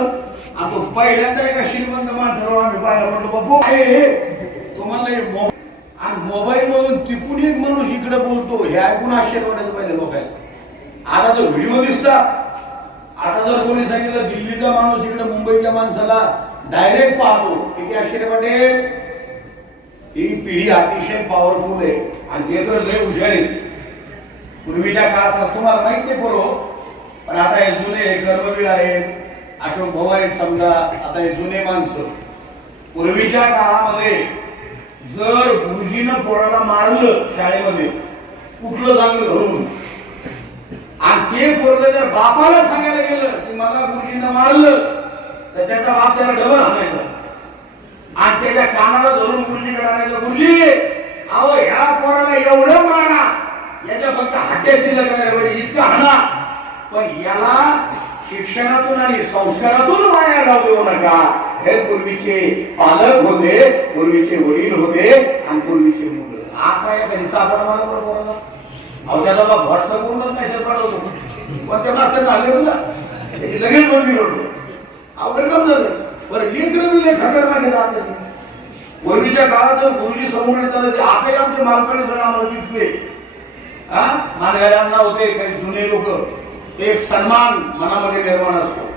आणि तो पहिल्यांदा एका श्रीमंत माणसाजवळ आम्ही पाहिला, म्हटलं बापू तुम्हाला मोबाईल, आणि मोबाईल मधून तिकून एक माणूस इकडे बोलतो, हे ऐकून आश्चर्य वाटायचं पहिले लोकांना. आता तो व्हिडिओ दिसतात. आता जर कोणी सांगितलं दिल्लीचा माणूस इकडे मुंबईच्या माणसाला डायरेक्ट पाहतो, किती आश्चर्य वाटेल. ही पिढी अतिशय पॉवरफुल आहे आणि ते तर लय हुशार आहे. पूर्वीच्या काळात तुम्हाला माहित नाही बरो, पण आता हे जुने कर्मवीर आहेत, अशोक भाऊ आहेत समजा, आता हे जुने माणसं. पूर्वीच्या काळामध्ये जर गुरुजीनं पोराला मारलं शाळेमध्ये कुठलं चांगलं धरून, आणि ते पोरग जर बापाला सांगायला गेलं की मला गुरुजीनं मारलं, तर त्याचा बाप त्याला डबल हाणायचा आणि त्याच्या कानाला धरून गुरुजीकडे आणायचं. गुरुजी अहो ह्या पोराला एवढं मारा, याच्या फक्त हट्ट्याची लग्न इतकं हाणा, पण याला शिक्षणातून आणि संस्कारातून वाया जाऊ देऊ नका. हे पूर्वीचे पालक होते, पूर्वीचे वडील होते आणि पूर्वीचे मुलं. आता एखादी चापड मारा बरं पोराला, अहो त्याला बा व्हॉट्सअपवरूनच मेसेज पाठवतो, पण त्या मास्तर आले ना त्याची लगेच बोलणी करतो. अवघड काम झालं. बरं लेकरं बी लय खतरनाक जात. पूर्वीच्या काळात जर गुरुजी समोर येतात, आताही आमचे मालकरी जर आम्हाला दिसले, मानगाड्यांना होते काही जुने लोक, एक सन्मान मनामध्ये निर्माण असतो.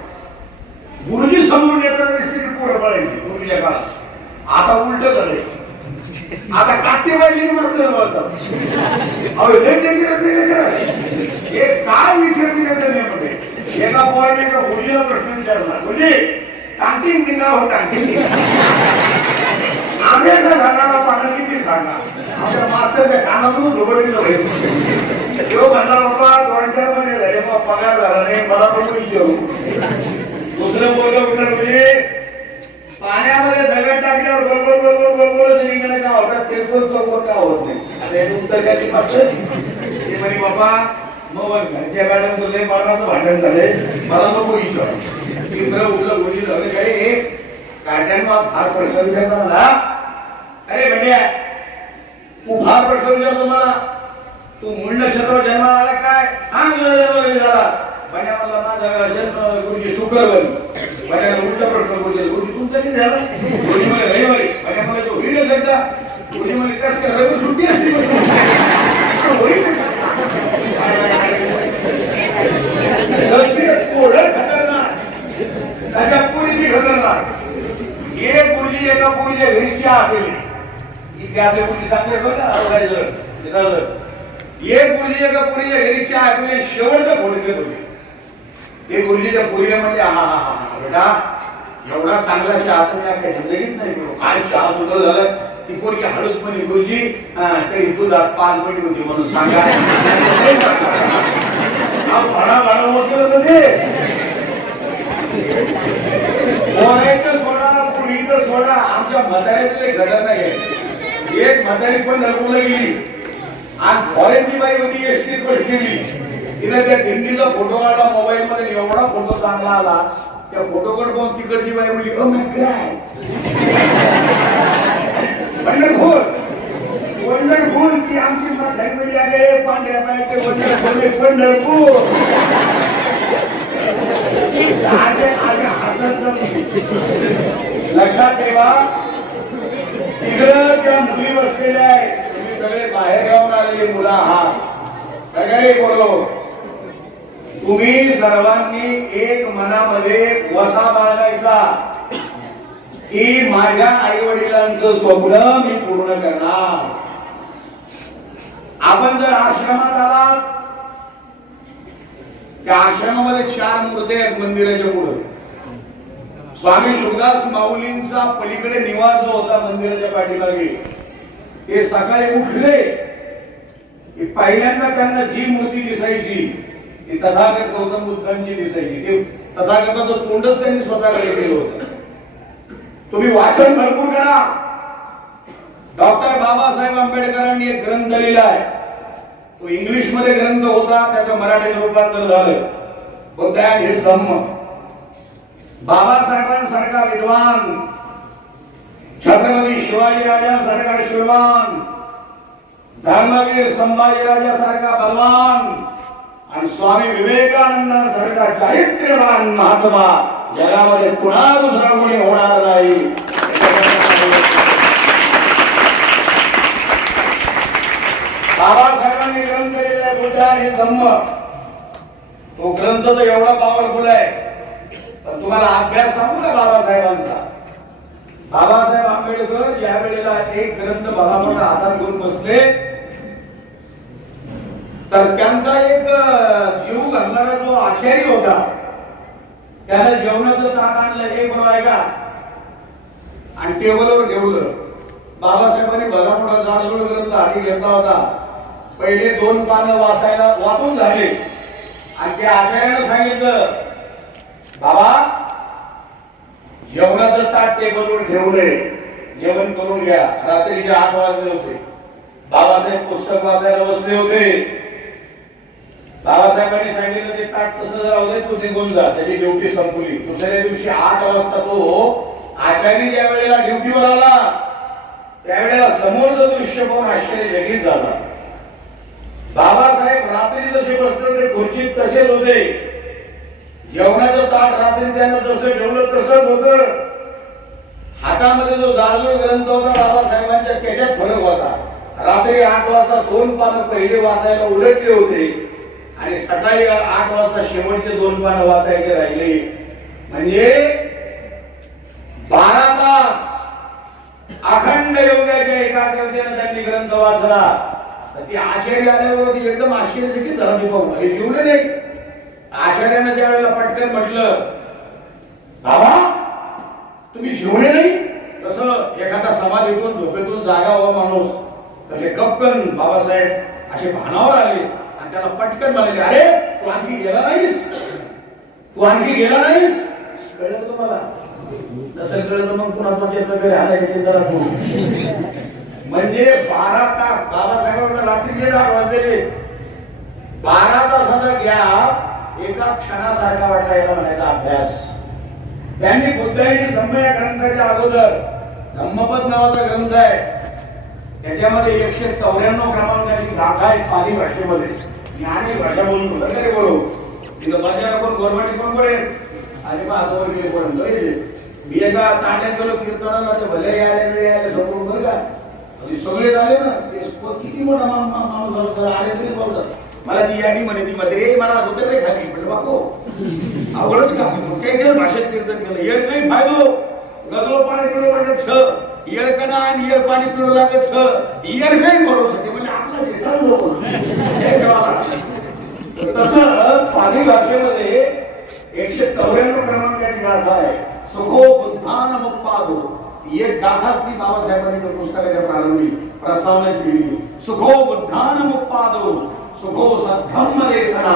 गुरुजी समोरून येताना दिसले की पोरं पळायची पूर्वीच्या काळात. आता उलट झालंय, आता काटे पाहिजे मास्तर बोलतात. अहो लय डेंजरस नाही. हे काय विचारते त्याच्या नेमध्ये. एका पोराने एका गुरुजीला प्रश्न विचारला, गुरुजी टांगटिंग निघा हो टांगटिंग आम्ही झाडाला पानं किती सांगा. आमच्या मास्तरच्या कानातून झोपडीला तो म्हणला बाबा 2-4 महिने झाले मग पगार झाला नाही, मला पण विचारू. दुसरं बोललं म्हणजे पाण्यामध्ये दगड टाकल्यावर गोलगोल गोलगोल गोलगोलच निघणं का होतात, तिरकोल चौकोन का होत नाही. आता हे उत्तर काय मात्र ते म्हणे बाबा मग घरच्या मॅडम बोलले मरणाचं भांडण झालंय, मला नको विचार. तिसरं उरलं गोली झालं काय काट्यांना फार प्रश्न विचारला मला. अरे म्हणजे तू फार प्रश्न विचारतो मला, तू मूळ नक्षत्रावर जन्माला आला काय सांग, जन्म झाला. बन्या म्हणला माझा जन्म गुरुजी शुक्रवारी. बन्याला उलटा प्रश्न बोलले, गुरुजी तुमचा किती झाला. गुरुजी मला रविवारी. बन्या मला तो होईलच एकदा. गुरुजी मला कस काय रविवारी सुट्टी असते. खतरनाक त्याच्या पुरीची खतरनाक. एक गुरुजी एका पुरीच्या घरी चहा पेली. इथे आपल्या मुली सांगले बघा. एक गुरुजी एका पुरीच्या घरी चहा पेली, शेवटच्या फोडीचे होते. ते गुरुजी त्या पुरीला म्हणजे हा हा हा बेटा एवढा चांगला चहा तुम्ही अख्या जिंदगीत नाही पिलो. काय चहा सुंदर झालं. ती पोरगी हळूच म्हणे गुरुजी तरी दुधात पान पडी होती म्हणून सांगा. भाडा भाडा मोठं होतं ते. सोडा पुरीचं सोडा. आमच्या म्हाताऱ्यातले गदर नाही आहे. एक म्हातारी पण नरकुला गेली आणि फॉरेनची बाई होती, एसटीत पण गेली. तिने त्या दिंडीचा फोटो काढला मोबाईल मध्ये, एवढा फोटो चांगला आला त्या फोटोकडे पाहून तिकडची बाई म्हणली oh my God, wonderful wonderful की आमची म्हातारी म्हणली अगे पांढऱ्या बायचे वंडरफुल लक्षात ठेवा. तिकडं त्या मुली बसलेल्या आहेत, तुम्ही सगळे बाहेर गावून आलेले मुलं आहात सगळे बरोबर. तुम्ही सर्वांनी एक मनामध्ये वसा बाळगायचा की माझ्या आई वडिलांचं स्वप्न मी पूर्ण करणार. आपण जर आश्रमात आलात, त्या आश्रमामध्ये 4 मूर्ती आहेत मंदिराच्या पुढे. स्वामी सुखदास माऊलींचा पलीकडे निवास जो होता मंदिराच्या पाठीमागे, ते सकाळी उठले की पहिल्यांदा त्यांना जी मूर्ती दिसायची ती तथागत गौतम बुद्धांची दिसायची. ते तथागताचं तोंडच त्यांनी स्वतःकडे केलं होतं. तुम्ही वाचन भरपूर करा. डॉक्टर बाबासाहेब आंबेडकरांनी एक ग्रंथ लिहिलाय, तो इंग्लिश मध्ये ग्रंथ होता, त्याचं मराठीत रूपांतर झालं, बुद्ध अँड हिज धम्म. बाबासाहेबांसारखा विद्वान, छत्रपती शिवाजी राजांसारखा शिरवान, धर्मवीर संभाजीराजा सारखा बलवान आणि स्वामी विवेकानंदांसारखा चारित्र्यवान महात्मा जगामध्ये पुन्हा दुसरा कोणी होणार नाही. बाबासाहेबांनी ग्रंथ लिहिला बुद्ध आणि धम्म. तो ग्रंथ तर एवढा पॉवरफुल आहे, पण तुम्हाला अभ्यास सांगू का बाबासाहेबांचा. बाबासाहेब आंबेडकर या वेळेला एक ग्रंथ भराभर हातात घेऊन बसले, तर त्यांचा एक जीव घालणारा जो आचार्य होता, त्याला जेवणाचं ताट आणलं, हे बरोबर आहे का, आणि टेबलवर ठेवलं. बाबासाहेबांनी भला मोठा जाडजूड ग्रंथ हाती घेतला होता. पहिले 2 पानं वाचून झाले आणि त्या आचार्यानं सांगितलं, बाबा जेवणाचं ताट टेबलवर ठेवलंय, जेवण करून घ्या. रात्रीचे 8 वाजले होते. बाबासाहेब पुस्तक वाचायला बसले होते. बाबासाहेबांनी सांगितलं ते ताट तसं राहू दे, तू निघून जा. त्याची ड्युटी संपली. दुसऱ्या दिवशी 8 वाजता तो आचार्य ज्या वेळेला ड्युटीवर आला, त्यावेळेला समोरचं दृश्य पाहून आश्चर्यचकित झाला. बाबासाहेब रात्री जसे बसले होते खुर्चीत तसेच होते. जेवणाचं ताट रात्री त्यानं जसं ठेवलं तसंच होतं. हातामध्ये जो जाडजूड ग्रंथ होता बाबासाहेबांच्या, त्याच्यात फरक होता. रात्री 8 वाजता 2 पानं पहिले वाचायला उलटले होते आणि सकाळी 8 वाजता शेवटचे 2 पानं वाचायचे राहिले. म्हणजे 12 तास अखंड योगाच्या एकाग्रतेने त्यांनी ग्रंथ वाचला. तर ती आचार्य आल्यावर ती एकदम आश्चर्यचकित झाली. पाहून हे जीवले नाही. आचार्यानं त्यावेळेला पटकन म्हटलं, बाबा तुम्ही जीवले नाही. तसं एखादा समाधीतून झोपेतून जागा हो माणूस, तसे कपकन बाबासाहेब असे भानावर आले आणि त्याला पटकन म्हणाले, अरे तू आणखी गेला नाहीस, तू आणखी गेला नाहीस. कळलं तुम्हाला? नसेल कळलं तर मग पुन्हा म्हणजे 12 तास बाबासाहेबांना रात्रीचे 8 वाजलेले. 12 तासाचा गॅप एका क्षणासारखा वाटला. याला म्हणायचा अभ्यास. त्यांनी बुद्ध आणि धम्म या ग्रंथाच्या अगोदर धम्मपद नावाचा ग्रंथ आहे, त्याच्यामध्ये 194 क्रमांकाची गाथा आहे पाली भाषेमध्ये. ज्ञानी भाषा बोलून बोलत तरी बरोबर. तिथं बाजार कोण गोरवाटी कोण पडेल आणि मग हातावर गेले पडेल. मी एका ताट्यात गेलो कीर्तनाला, ते भले आले आले समोरून बरं का, सगळे झाले ना. ते किती मोठा माणूस झाला, आले तरी बोलतात. मला ती याडी म्हणे, ती मध्ये मला होते रे खाली. म्हटलं बापू अवघडच का, काही काही भाषेत कीर्तन केलं. येड काही फायदो गजलो पाणी पिळू लागत छ, येडकणा आणि येड पाणी पिळू लागत छ, येड काही भरोसा. ते म्हणजे आपला घेतला लोक. तसं पाली भाषेमध्ये 194 क्रमांकाची गाथा आहे. सुखो बुद्धान मुक्पादो. एक गाथाच ती बाबासाहेबांनी त्या पुस्तकाच्या प्रारंभी प्रस्तावनेच लिहिली. सुखो बुद्धान मुक्पादो, सुखो सद्धम्म देशना,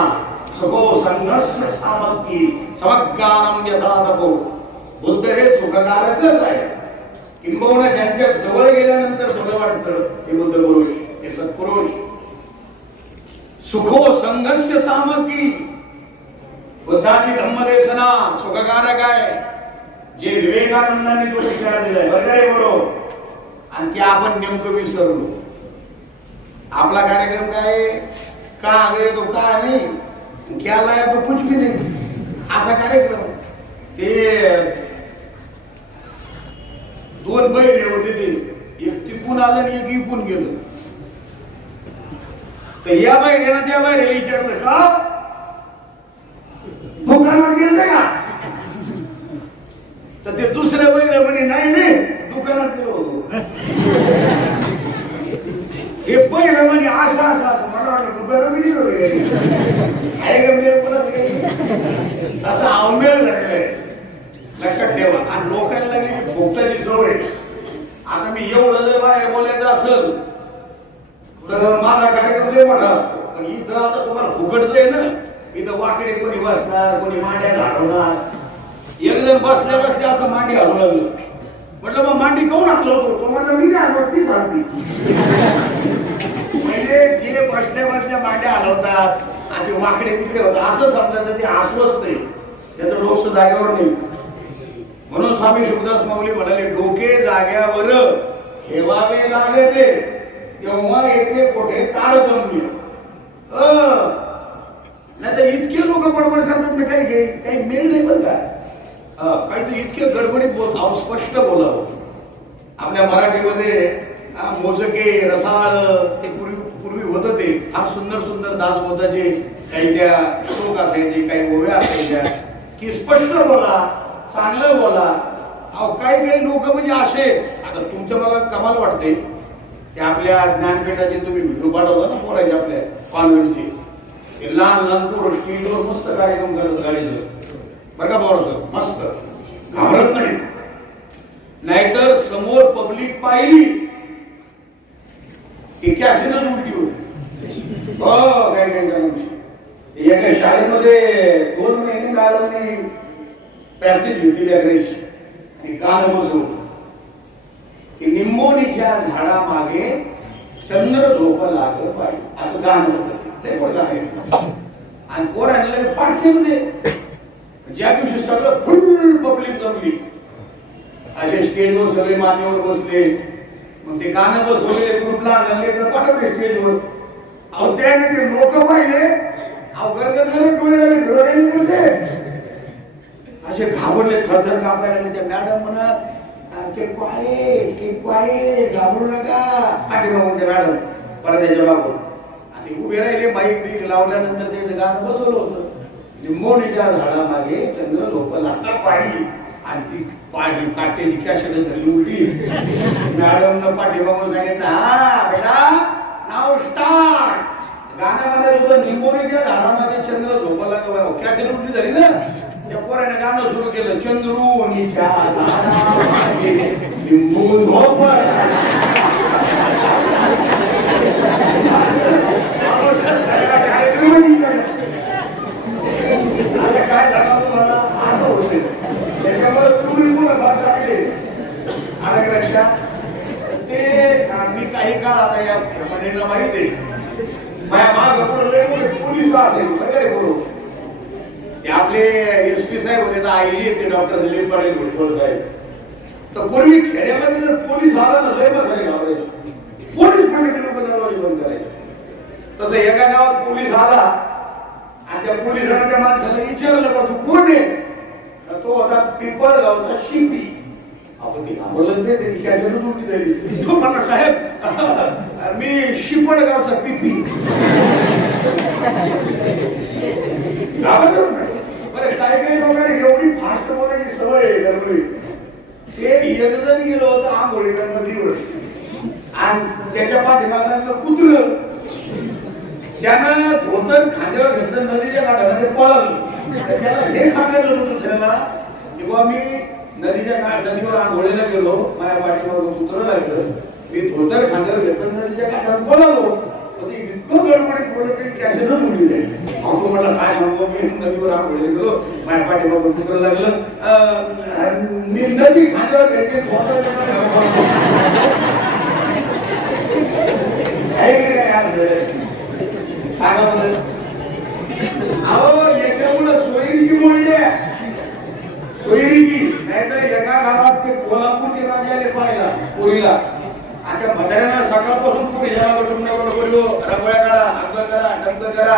सुखो संघस्य सामग्री, समज्ञानम यथा तपो. बुद्ध हे सुखकारकच आहे. किंबहुना ज्यांच्या जवळ गेल्यानंतर बरं वाटतं हे बुद्ध पुरुष, हे सत्पुरुष. सुखो संघस्य सामग्री. बुद्धाची धम्मदेशना सुखकारक आहे, जे विवेकानंदांनी तो विचार दिलाय बरं का रे बरोबर. आणि ते आपण नेमकं विसरलो. आपला कार्यक्रम काय का आगे तो का नाही क्या लाया तो कुछ भी नाही असा कार्यक्रम. ते दोन बैल होते, ते एक तिकून आलं आणि एक इकून गेलं. तर या बाहेर त्या बाहेर विचारलं का दुकानात गेले का, तर ते दुसऱ्या बैल म्हणे नाही नाही दुकानात गेलो होतो. हे पहिलं म्हणजे असं असं असं मला वाटलं दुकानात गेलो आहे गंभीर कोणाचं काही असं अवमेळ झालेलं आहे. लक्षात ठेवा. आणि लोकांना लागली भोगताची सवय. आता मी एवढं जर बाहेर बोलायचं असेल तर माझा कार्यक्रम लय मोठा असतो, पण इथं आता तुम्हाला फुकटलंय ना. इथं वाकडे कोणी बसणार, कोणी मांड्या घालवणार. एक जण बसल्या बसल्या असं मांडी घालू लागलं. म्हटलं मग मांडी कोण हलवतो, तो म्हणलं मी नाही हलवत, तीच हलती. म्हणजे जे बसल्या बसल्या मांड्या हलवतात असे वाकडे तिकडे होतात असं समजायचं ते अस्वस्थ आहे, त्याचं डोकं जागेवर नाही. म्हणून स्वामी शुभदास माऊली म्हणाले डोके जाग्यावर ठेवावे लागते तेव्हा येते कुठे तारतम्य. नाही तर इतके लोक बडबड करतात ना, काही मेळ नाही बरं का. काहीतरी इतके गडबडीत बोल, स्पष्ट बोलावं. आपल्या मराठीमध्ये मोजके रसाळ ते पूर्वी होतं, ते फार सुंदर सुंदर दासबोधाचे काही त्या श्लोक असायचे, काही ओव्या असायच्या की स्पष्ट बोला, चांगलं बोला. काही काही लोक म्हणजे असे, आता तुमचं मला कमाल वाटते ते आपल्या ज्ञानपीठाचे तुम्ही व्हिडिओ पाठवता ना पोराचे आपल्या कॉन्व्हेंटचे, लहान लहान पोरं स्टेजवर मस्त कार्यक्रम करत गाडीचं बरं का पोरं सर, मस्त घाबरत नाही. नाहीतर समोर पब्लिक पाहिली की कॅसेटच उलटी होती. हो काय काय करायची. एका शाळेमध्ये 2 महिने मॅडमने प्रॅक्टिस घेतलेली अग्रेशी आणि गाणं बसवलं. निंबोनीच्या झाडामागे चंद्र झोपा लागलं पाहिजे असं गाणं होतं. ते पण गाणं आणि पोरांनी पाठ केलं ते. ज्या दिवशी सगळं फुल पब्लिक जमली, असे स्टेजवर सगळे मान्यवर बसले, मग ते गाणं बसवले, ग्रुपला आणले, पाठवले स्टेजवर. अहो त्याने ते लोक पाहिले, अहो गरगर डोळे लागले, डोळे करते असे घाबरले, थरथर कापायला लागले. त्या मॅडम म्हणा क्वाईट घाबरू नका. पाठीमागून त्या मॅडम पडद्याच्या मागून आणि उभे राहिले. माईक बीक लावल्यानंतर ते गाणं बसवलं होतं. निंबोणीच्या झाडामागे चंद्र झोपा लागला पाहिली आणि ती पाहिली काट्याची कॅशेट धरली उलटी. मॅडमनं पाठीमागून सांगितलं हा बेटा नाव स्टार्ट. गाणं म्हणायचं होतं निंबोणीच्या झाडामागे चंद्र झोपा लागला. कॅशेट उलटी झाली ना, त्या पोराने गाणं सुरू केलं चंद्रुनीच्या झाडामागे लिंबू झोपा. काय झालं तुम्हाला असं होते. त्याच्यामुळे तुम्ही पुन्हा भात टाकले आलं लक्षात. ते मी काही काळ आता या मंडळीला माहित आहे माझ्या माग पोलीस असेल वगैरे बरोबर. ते आपले SP साहेब होते, तर आईली येते डॉक्टर दिलीप पाटील भुजबळ साहेब. तर पूर्वी खेड्यामध्ये जर पोलीस आला ना लय झाले घाबरायचे. पोलीस म्हणजे लोक दरवाजे बंद करायचे. तसं एका गावात पोलीस आला आणि त्या पोलिसांना त्या माणसाला विचारलं बा तू कोण आहे, तो होता पिंपळगावचा शिपी. आपण ती घाबरलं ते त्याची कॅशेट उलटी झाली. तो म्हणला साहेब मी शिपळगावचा पिपी. घाबरत नाही. बरं काही काही लोकांना एवढी फास्ट बोलायची सवय आहे त्यामुळे ते एक जण गेलो होतं आंघोळीला नदीवर आणि त्याच्या पाठीमागलं कुत्र. त्यानं धोतर खांद्यावर घेतलं, नदीच्या काठामध्ये पळालं. त्याला हे सांगायचं होतं दुसऱ्याला की बाबा मी नदीवर आंघोळीला गेलो, माझ्या पाठीमागं कुत्रं लागलं, मी धोतर खांद्यावर घेतलं, नदीच्या काठावर पळालो. इतकं गडबडीत बोलत तरी कॅशेटच उडली जाईल. अहो मला काय सांगतो, मी नदीवर आंघोळीला गेलो, माझ्या पाठीमागं कुत्रं लागलं, मी नदी खांद्यावर घेतली, सांगा बरं. अहो याच्यामुळे सोयरी कोल्हापूरचे राजे आले पाहायला पुरीला. आणि त्या म्हाताऱ्यांना सकाळपासून पुरी रंगोळ्या करा, अंग करा, टंक करा,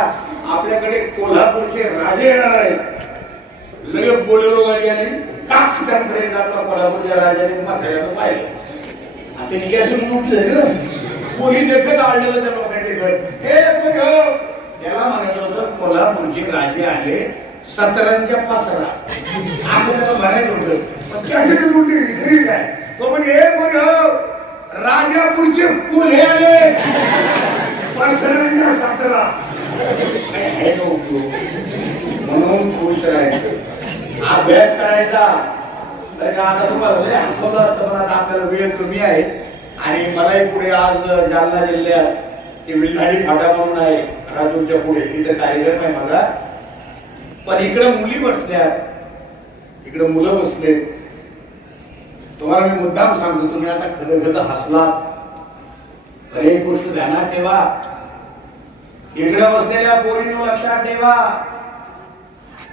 आपल्याकडे कोल्हापूरचे राजे येणार आहेत. लगेच बोलेरो गाडी आली, काच पर्यंत आपला कोल्हापूरच्या राजाने म्हाताऱ्यानं पाहिलं. आता निघायचं उठले ना, कोणी देखत आढळलं त्या लोकांचे घर. हे त्याला म्हणायचं होतं कोल्हापूरचे राजे आले सतरांच्या पासरा, असं त्याला म्हणायचं होतं. पण त्यासाठी उलटी काय तो म्हणजे राजापूरचे कोल्हे आले पसरांच्या सतरा. म्हणून खुश राहायचं, अभ्यास करायचा. तर का आता तुम्हाला हसवलं असतं, पण आता आपल्याला वेळ कमी आहे. आणि मलाही पुढे आज जालना जिल्ह्यात ते विल्हाडी फाटा म्हणून आहे राजूरच्या पुढे, तिथे कार्यक्रम आहे माझा. पण इकडे मुली बसल्या, इकडे मुलं बसले. तुम्हाला मी मुद्दाम सांगतो, तुम्ही आता खदखद हसलात, तर एक गोष्ट ध्यानात ठेवा. इकडे बसलेल्या पोरींनो लक्षात ठेवा,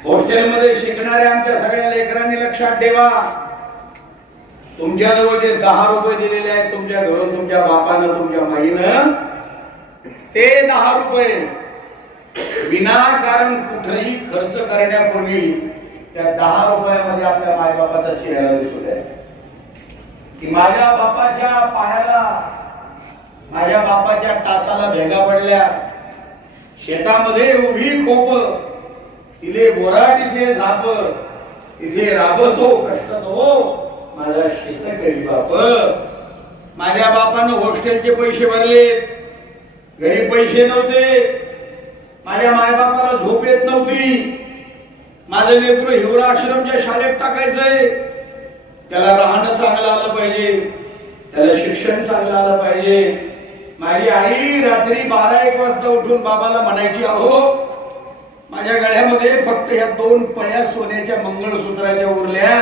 हॉस्टेलमध्ये शिकणाऱ्या आमच्या सगळ्या लेकरांनी लक्षात ठेवा. तुमच्याजवळ जे 10 रुपये दिलेले आहेत तुमच्या घरून, तुमच्या बापानं, तुमच्या माईनं, ते 10 रुपये विनाकारण कुठेही खर्च करण्यापूर्वी त्या 10 रुपयामध्ये आपल्या मायबापाचा चेहरा दिसू द्या. की माझ्या बापाच्या पायाला, माझ्या बापाच्या टाचाला भेगा पडल्या, शेतामध्ये उभी खोप, तिले बोराटीचे झाप, इथे राबतो कष्ट तो माझा शेतकरी बाप. माझ्या बापानं हॉस्टेलचे पैसे भरले, घरी पैसे नव्हते, माझ्या मायबापाला झोप येत नव्हती. माझं लेकरू हिवरा आश्रमच्या शाळेत टाकायचंय, त्याला राहणं चांगलं आलं पाहिजे, त्याला शिक्षण चांगलं आलं पाहिजे. माझी आई रात्री 12-1 वाजता उठून बाबाला म्हणायची, अहो माझ्या गळ्यामध्ये फक्त ह्या 2 पळ्या सोन्याच्या मंगळसूत्राच्या उरल्या,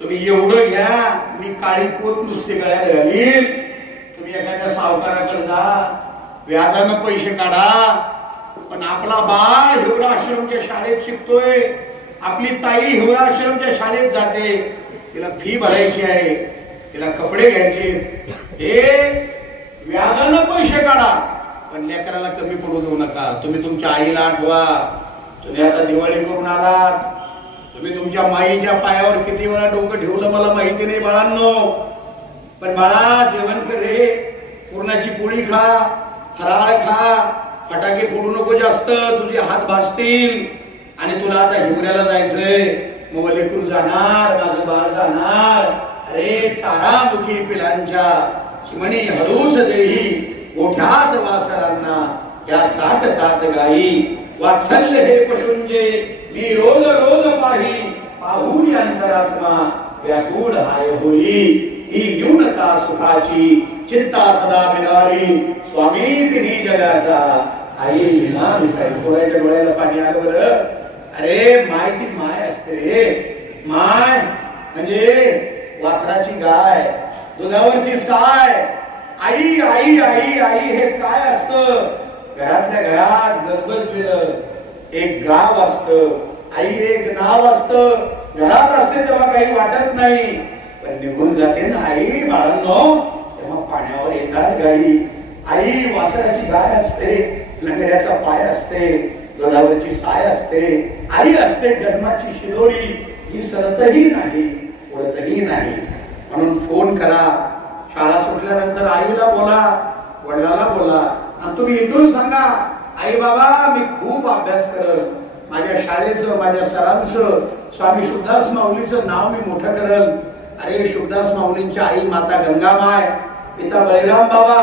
तुम्ही एवढं घ्या, मी काळी पोत नुसते गळ्यात घालील. तुम्ही एखाद्या सावकाराकडे जा, व्याजानं पैसे काढा. पण आपला बाळ हिवरा आश्रमच्या शाळेत शिकतोय, आपली ताई हिवरा आश्रमच्या शाळेत जाते, तिला फी भरायची आहे, तिला कपडे घ्यायचे, हे व्याजानं पैसे काढा. पण लेकराला कमी पडू देऊ नका. तुम्ही तुमच्या आईला आठवा. तुम्ही आता दिवाळी करून आलात, तुम्ही तुमच्या माईच्या पायावर किती वेळा डोकं ठेवलं मला माहिती नाही बाळांनो. पण बाळा जेवण कर रे, पुरणाची पोळी खा, फराळ खा, फटाके फोडू नको जास्त, तुझे हात भाजतील. आणि तुला आता हिवऱ्याला जायचंय, मग लेकरू जाणार, माझं बाळ जाणार. अरे चारामुखी पिलांच्या चिमणी हळूच देही, ओठ्यात वासरांना या चाटतात गाई. वात्सल्य हे पशुंजे मी रोज रोज पाही, पाहून अंतरात्मा व्याकुळ हाय होई. ही न्यूनता सुखाची चित्ता सदा बिदारी, स्वामी तिन्ही जगाचा आई विना भिकारी. पोराच्या डोळ्याला पाणी आलं बरं. अरे माय ती माय असते रे. माय म्हणजे वासराची गाय, दुधावरची साय. आई आई आई आई हे काय असतं? घरातल्या घरात गजबजलेलं एक गाव असतं, आई एक नाव असतं. घरात असते तेव्हा काही वाटत नाही, पण निघून जाते ना आई बाळांनो, तेव्हा पाण्यावर येतात गाई. आई वासराची गाय असते, लंगड्याचा पाय असते, दुधावरची साय असते. आई असते जन्माची शिदोरी, ही सरतही नाही, उडतही नाही. म्हणून फोन करा, शाळा सुटल्यानंतर आईला बोला, वडिलाला बोला, आणि तुम्ही इथून सांगा, आई बाबा मी खूप अभ्यास करल, माझ्या शाळेचं, माझ्या सरांचं, स्वामी शुभदास माऊलीचं नाव मी मोठं करल. अरे शुभदास माऊलींच्या आई माता गंगामाय, पिता बळीराम बाबा,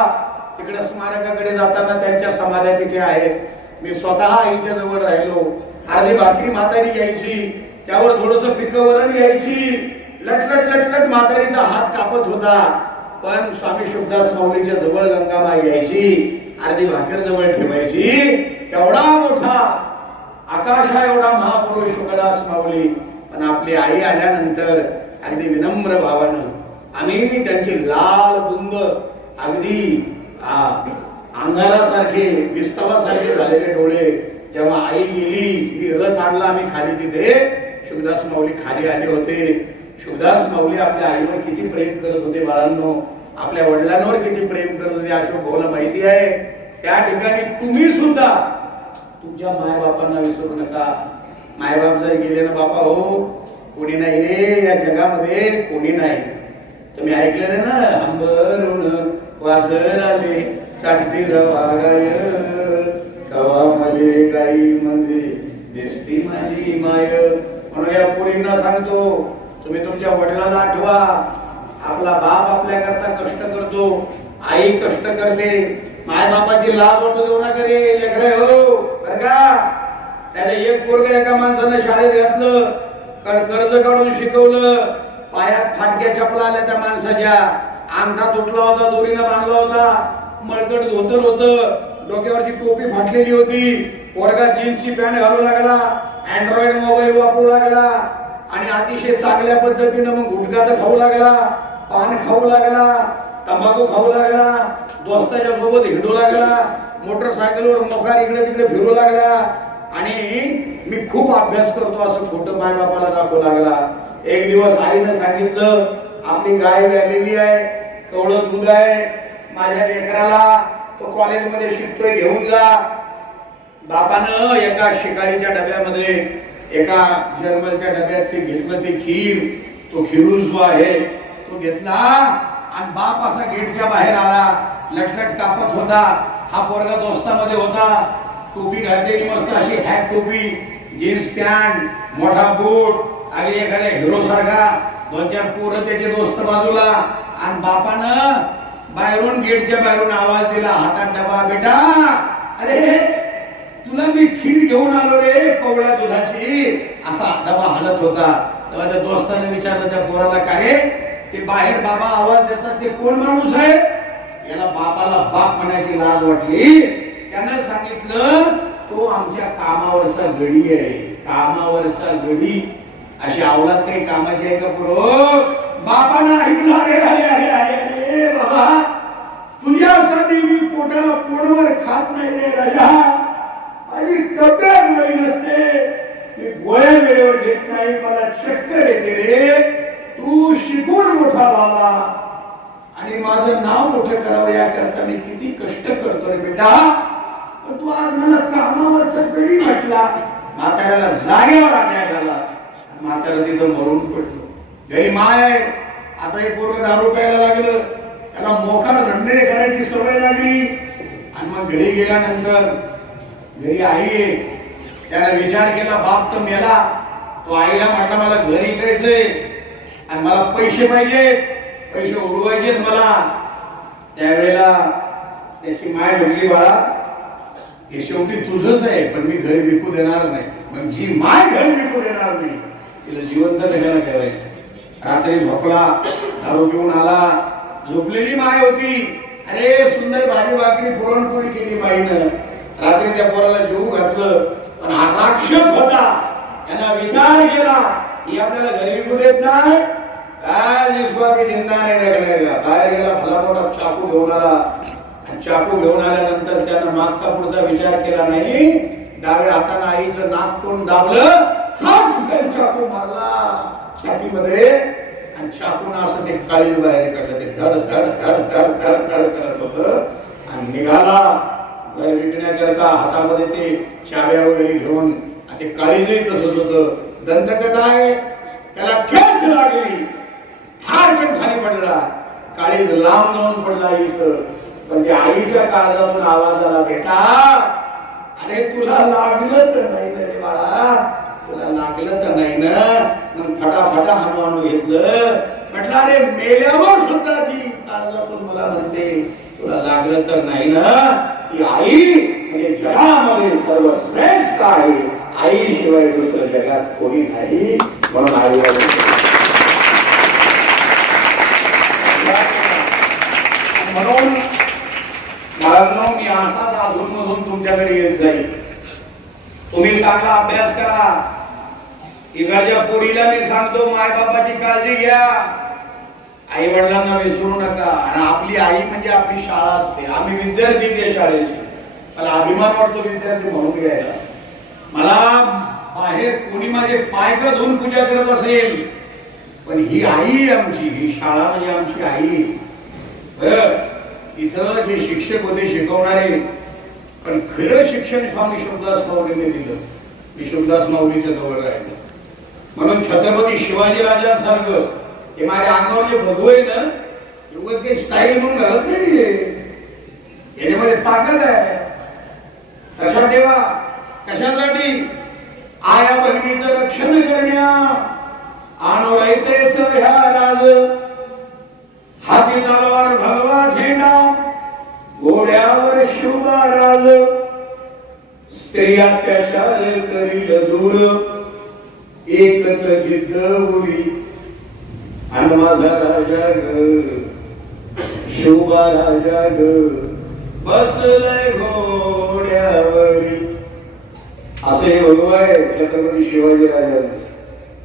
तिकडे स्मारकाकडे जाताना त्यांच्या समाध्या तिथे आहेत. मी स्वतः आईच्या जवळ राहिलो. अर्धी भाकरी म्हातारी यायची, त्यावर थोडंसं पिकवरण यायची. लटलट लटलट म्हातारीचा हात कापत होता, पण स्वामी शुभदास माऊलीच्या जवळ गंगामाई यायची, अर्धी भाकर जवळ ठेवायची. एवढा मोठा आकाशा एवढा महापुरुष शुभदास माऊली. पण आपली आई आल्यानंतर अगदी विनम्र भावानं आम्ही त्यांची लाल बुंद अगदी अंगारासारखे, विस्तवासारखे झालेले डोळे. जेव्हा आई गेली, मी रथ आणला आम्ही खाली, तिथे शुभदास माऊली खाली आले होते. शुभदास माऊली आपल्या आईवर किती प्रेम करत होते बाळांनो, आपल्या वडिलांवर किती प्रेम करत होते अशोक भाऊला माहिती आहे. त्या ठिकाणी तुम्ही सुद्धा तुमच्या मायबापांना विसरू नका. मायबाप जर गेले ना बापा हो, कोणी नाही रे या जगामध्ये, कोणी नाही. तुम्ही ऐकलेलं ना, अंबरून वासर आले चाटते गाय, कवा मले गाई मध्ये दिसती माझी माय. म्हणून या पोरींना सांगतो, तुम्ही तुमच्या वडिलाला आठवा. आपला बाप आपल्या करता कष्ट करतो, आई कष्ट करते. माय बापाची लाज वाटू देऊ नका रे लेकरे हो, बर का. त्यात एक पोरग एका माणसानं शाळेत घातलं, कर्ज काढून शिकवलं, पायात फाटक्या चपला आल्या त्या माणसाच्या, अंगठा तुटला होता, दोरीनं बांधला होता, मळकट धोतर होतं, डोक्यावरची टोपी फाटलेली होती. पोरगा जीन्सची पॅन्ट घालू लागला, अँड्रॉइड मोबाईल वापरू लागला आणि अतिशय चांगल्या पद्धतीनं मग गुटखा तर खाऊ लागला, पान खाऊ लागला, तंबाखू खाऊ लागला, दोस्ताच्या सोबत हिंडू लागला, मोटरसायकलवर मोकार इकडे तिकडे फिरू लागला आणि मी खूप अभ्यास करतो असं खोटं माय बापाला दाखवू लागला. एक दिवस आईनं सांगितलं, आपली गाय व्यालेली आहे, कवळं दूध आहे, माझ्या लेकराला तो कॉलेजमध्ये शिकतोय घेऊन जा. बापानं एका शिकारीच्या डब्यामध्ये, एका जर्मलच्या डब्यात ते घेतलं, ते खीर, तो खिरूस जो आहे तो घेतला आणि बाप असा गेटच्या बाहेर आला, लटलट कापत होता. हा पोरगा दोस्तामध्ये होता, टोपी घातलेली मस्त अशी हॅट टोपी, जीन्स पॅन्ट, मोठा बूट, अगदी एखाद्या हिरो सारखा, 2-4 पोरं त्याचे दोस्त बाजूला. आणि बापानं बाहेरून गेटच्या बाहेरून आवाज दिला, हातात डबा, बेटा अरे तुला मी खीर घेऊन आलो रे कवळ्या दुधाची. असा डबा हलत होता. तेव्हा त्या दोस्ताने विचारलं त्या पोराला, का रे ते बाहेर बाबा आवाज देतात ते कोण माणूस आहे. याला बापाला बाप म्हणायची लाज वाटली. त्यानं सांगितलं, तो आमच्या कामावरचा गडी आहे, कामावरचा गडी. अशी अवलाद काही कामाची आहे का पुरो. बापानं ऐकलं, अरे अरे अरे अरे अरे बाबा, तुझ्यासाठी मी पोटाला पोटभर खात नाही रे राजा, माझी तब्येत बरी नसते, मी गोळ्या वेळेवर घेत नाही, मला चक्कर येते रे. तू शिकून मोठा बाबा आणि माझं नाव मोठं करावं याकरता मी किती कष्ट करतो रे बेटा, पण तू आज मला कामावरचा गडी म्हटला. म्हाताऱ्याला जागेवर अटॅक आला, म्हातारा तिथं मरून पडलो. घरी माय आहे, आता एक पोरग दारू प्यायला लागलं, त्याला मोकार धंदे करायची सवय लागली. आणि मग घरी गेल्यानंतर घरी आई आहे, त्यानं विचार केला, बाप तर मेला. तो आईला म्हटला, मला घर इकायचंय आणि मला पैसे पाहिजेत, पैसे उडवायचेत मला. त्यावेळेला त्याची माय म्हटली, बाळा हे शेवटी तुझंच आहे, पण मी घर विकू देणार नाही. मग जी माय घर विकू देणार नाही तिला जिवंत कशाला ठेवायचं. रात्री झोपला, दारू पिऊन आला, झोपलेली माय होती. अरे सुंदर भाजी भाकरी पुरणपोळी केली माईनं. रात्री त्या पोराला जेवू घातलं, पण हा राक्षस होता. यांना विचार केला, ही आपल्याला घरी विकू देत नाही, काय जिसको भी जिंदा नाही रखण्याचा. बाहेर गेला, भला मोठा चाकू घेऊन आला. चाकू घेऊन आल्यानंतर त्यानं मागचा पुढचा विचार केला नाही, डाव्या हातानं आईचं नाक तोंड दाबलं, खासकन चाकू मारला छातीमध्ये आणि चाकून असं ते काळीज बाहेर काढलं. ते धड धड धड धड धड धड करत होतं आणि निघाला घर विकण्याकरता. हातामध्ये ते चाब्या वगैरे घेऊन. ते काळीजही तसंच होतं. दंतकथा आहे, त्याला खेच लागली, फारकन खाली पडला, काळीज लांब जाऊन पडला आईस. पण त्या आईच्या काळजातून आवाज आला, बेटा अरे तुला लागलं तर नाही ना रे बाळा, तुला लागलं तर नाही ना. मग फटाफटा हनुमानू घेतलं. म्हटलं, अरे मेल्यावर सुद्धा जी काळजातून मला म्हणते तुला लागलं तर नाही ना, ती आई म्हणजे जगामध्ये सर्वश्रेष्ठ आहे. आई शिवाय दुसरं जगात कोणी नाही. म्हणून आई म्हणून बाळांनो, मी असाच अधून मधून तुमच्याकडे येत जाईल. तुम्ही चांगला अभ्यास करा. इकडच्या पोरीला मी सांगतो, माय बाबाची काळजी घ्या, आई वडिलांना विसरू नका. आणि आपली आई म्हणजे आपली शाळा असते. आम्ही विद्यार्थी त्या शाळेचे, मला अभिमान वाटतो विद्यार्थी म्हणून घ्यायला. मला बाहेर कोणी माझे पाय का धुवून पूजा करत असेल पण ही आई आमची, ही शाळा म्हणजे आमची आई. बरं, इथं जे शिक्षक होते शिकवणारे, पण खरं शिक्षण स्वामी शुभदास माऊलीने दिलं. मी शुभदास माऊलीच्या जवळ राहिलो. म्हणून छत्रपती शिवाजी राजांसारखं हे माझ्या अंगावर जे भगव आहे ना, एवढं काही स्टाईल म्हणून घालत नाही. याच्यामध्ये ताकद आहे. लक्षात ठेवा, कशासाठी? आया बहिणीचं रक्षण करण्या आणो रायतेच ह्या राज. हाती तलवार भगवा झेंडा, घोड्यावर शुभा राज. स्त्रिया अत्याचार करील दूर, एकच जिद्द उरी. आणि माझा राजा ग, शुभा राजा ग, बसलय घोड्यावरी. असे भगव आहे छत्रपती शिवाजी राजांचे.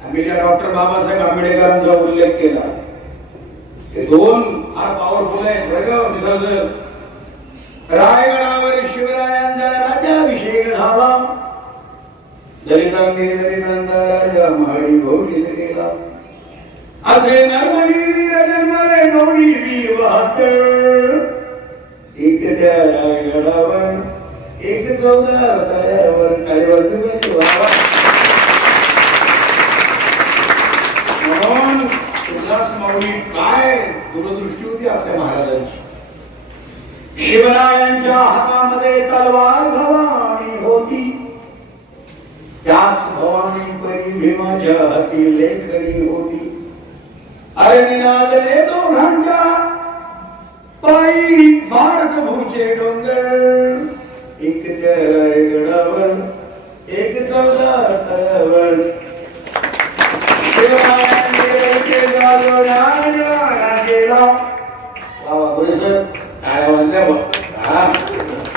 आम्ही त्या डॉक्टर बाबासाहेब आंबेडकरांचा उल्लेख केला. हे दोन फार पॉवरफुल आहेत बरं. रायगडावर शिवरायांचा राज्याभिषेक झाला. दलितांनी दलितांचा राजा माळी घोषित केला. असे नरमणी वीर जन्मले नोनी वीर बहात्तर. एक त्या रायगडावर, एक 14 तळ्यावर. काळीवरती म्हणून शुभदास माऊली काय दूरदृष्टी होती आपल्या महाराजांची. शिवरायांच्या हातामध्ये तलवार भवानी होती. त्याच भवानी परी भीमाच्या हाती लेखणी होती. अरे निनादले दोघांच्या पायी भारत भूचे डोंगर. एक त्या रायगडावर, एक 14 तळ्यावर.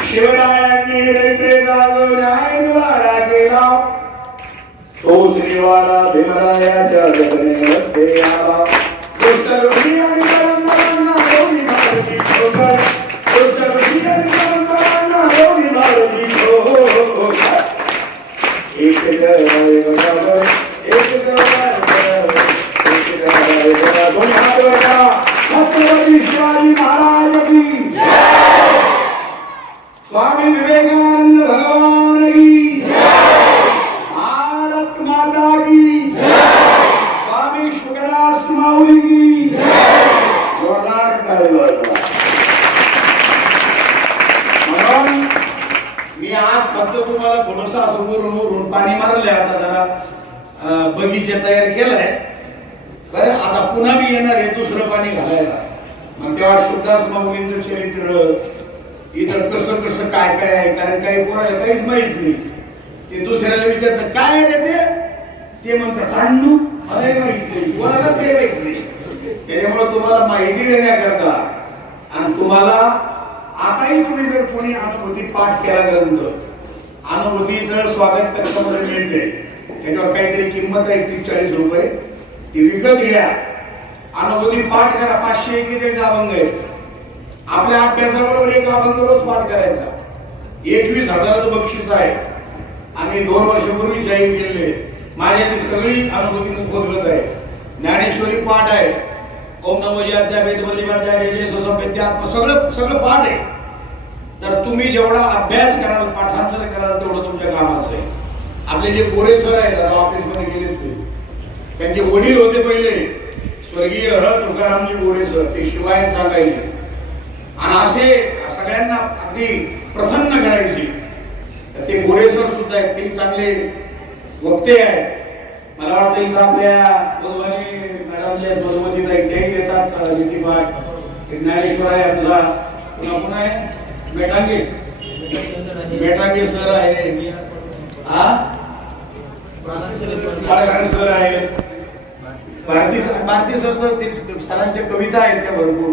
शिवरायांनी रयते जागो न्याय निवाडा केला. तोच निवाडा भीमरायाच्या जगण्यामध्ये आला. दुष्टरुढी आणि परंपरांना दोन्ही भारती ठोकर. दुष्टरुढी आणि परंपरांना दोन्ही भारती ठोकर. एक रायगडावर, एक छत्रपती शिवाजी महाराज की जय. स्वामी विवेकानंद भगवान की जय. भारत माता की जय. स्वामी शुभदास माऊली की जय. जोरदार टाळी वाजवा. म्हणून मी आज फक्त तुम्हाला थोडंसं असं वरून पाणी मारलंय. आता जरा बगीचा तयार केलाय. बरं, आता पुन्हा मी येणार आहे दुसरं पाणी घालायला. मग तेव्हा शुभदास माऊलींचं चरित्र इथं कसं कसं काय काय आहे. कारण काही पोराला काहीच माहित नाही. ते दुसऱ्याला विचारतात काय रे ते म्हणतात काढणू मला माहित नाही, कोणाला ते माहित नाही. त्याच्यामुळे तुम्हाला माहिती देण्याकरता आणि तुम्हाला आताही तुम्ही जर कोणी अनुभूती पाठ केला ग्रंथ, अनुभूतीचं स्वागत कक्षामध्ये मिळते. त्याच्यावर काहीतरी किंमत आहे 30-40 रुपये. ती विकत घ्या. अनुभूती पाठ करा. 500 किती अभंग आहे. आपल्या अभ्यासाबरोबर एक अभंग रोज पाठ करायचा. 21,000चं बक्षीस आहे. आम्ही 2 वर्षापूर्वी जाहीर केले. माझ्या ती सगळी अनुभूती बोधगत आहे. ज्ञानेश्वरी पाठ आहे. ओम नमो जयाध्याय वेदवल्लीवाध्याय जय स्वस्वपेद्यात्म सगळं पाठ आहे. तर तुम्ही जेवढा अभ्यास कराल, पाठांतर कराल, तेवढं तुमच्या कामाचं आहे. आपले जे गोरे सर आहेत, आता ऑफिसमध्ये गेले ते, त्यांचे वडील होते पहिले स्वर्गीय तुकारामजी गोरे सर. ते शिवाय सांगायचे आणि असे सगळ्यांना अगदी प्रसन्न करायचे. तर ते गोरे सर सुद्धा आहेत. ते चांगले वक्ते आहेत. मला वाटतं इथं आपल्या मधुबनी मॅडम जे आहेत, मधुमतीताई, तेही देतात नीतीपाठ. ज्ञानेश्वर आहे आमचा. पुन्हा आहे मेटांगे सर आहे. सर आहेत. भारती सर तर सरांच्या कविता आहेत त्या भरपूर.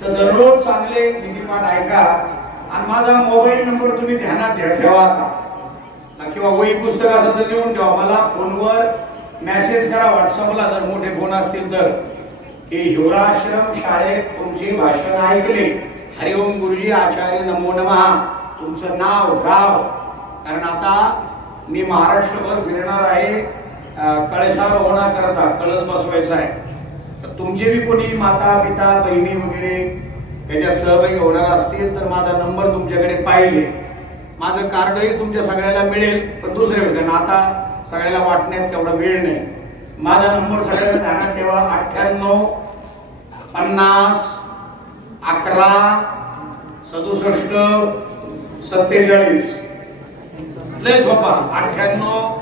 तर दररोज चांगले नीतीपाठ ऐका. आणि माझा मोबाईल नंबर तुम्ही ध्यानात ठेवा किंवा वही पुस्तक असेल तर लिहून ठेवा. मला फोनवर मेसेज करा व्हॉट्सअपला, जर मोठे फोन असतील तर, की हिवराश्रम शाळेत तुमचे भाषण ऐकले. हरिओम गुरुजी आचार्य नमो नमः. तुमचं नाव गाव. कारण आता मी महाराष्ट्रभर फिरणार आहे. कळशारोहणाकरता कळस बसवायचा आहे. तर तुमचे बी कोणी माता पिता बहिणी वगैरे त्याच्यात सहभागी होणार असतील तर माझा नंबर तुमच्याकडे पाहिजे. माझं कार्डही तुमच्या सगळ्याला मिळेल, पण दुसऱ्या कारण आता सगळ्याला वाटण्यात तेवढा वेळ नाही. माझा नंबर सगळ्यांना ध्यानात ठेवा. 98 50 11 67 47. लय सोपा. 98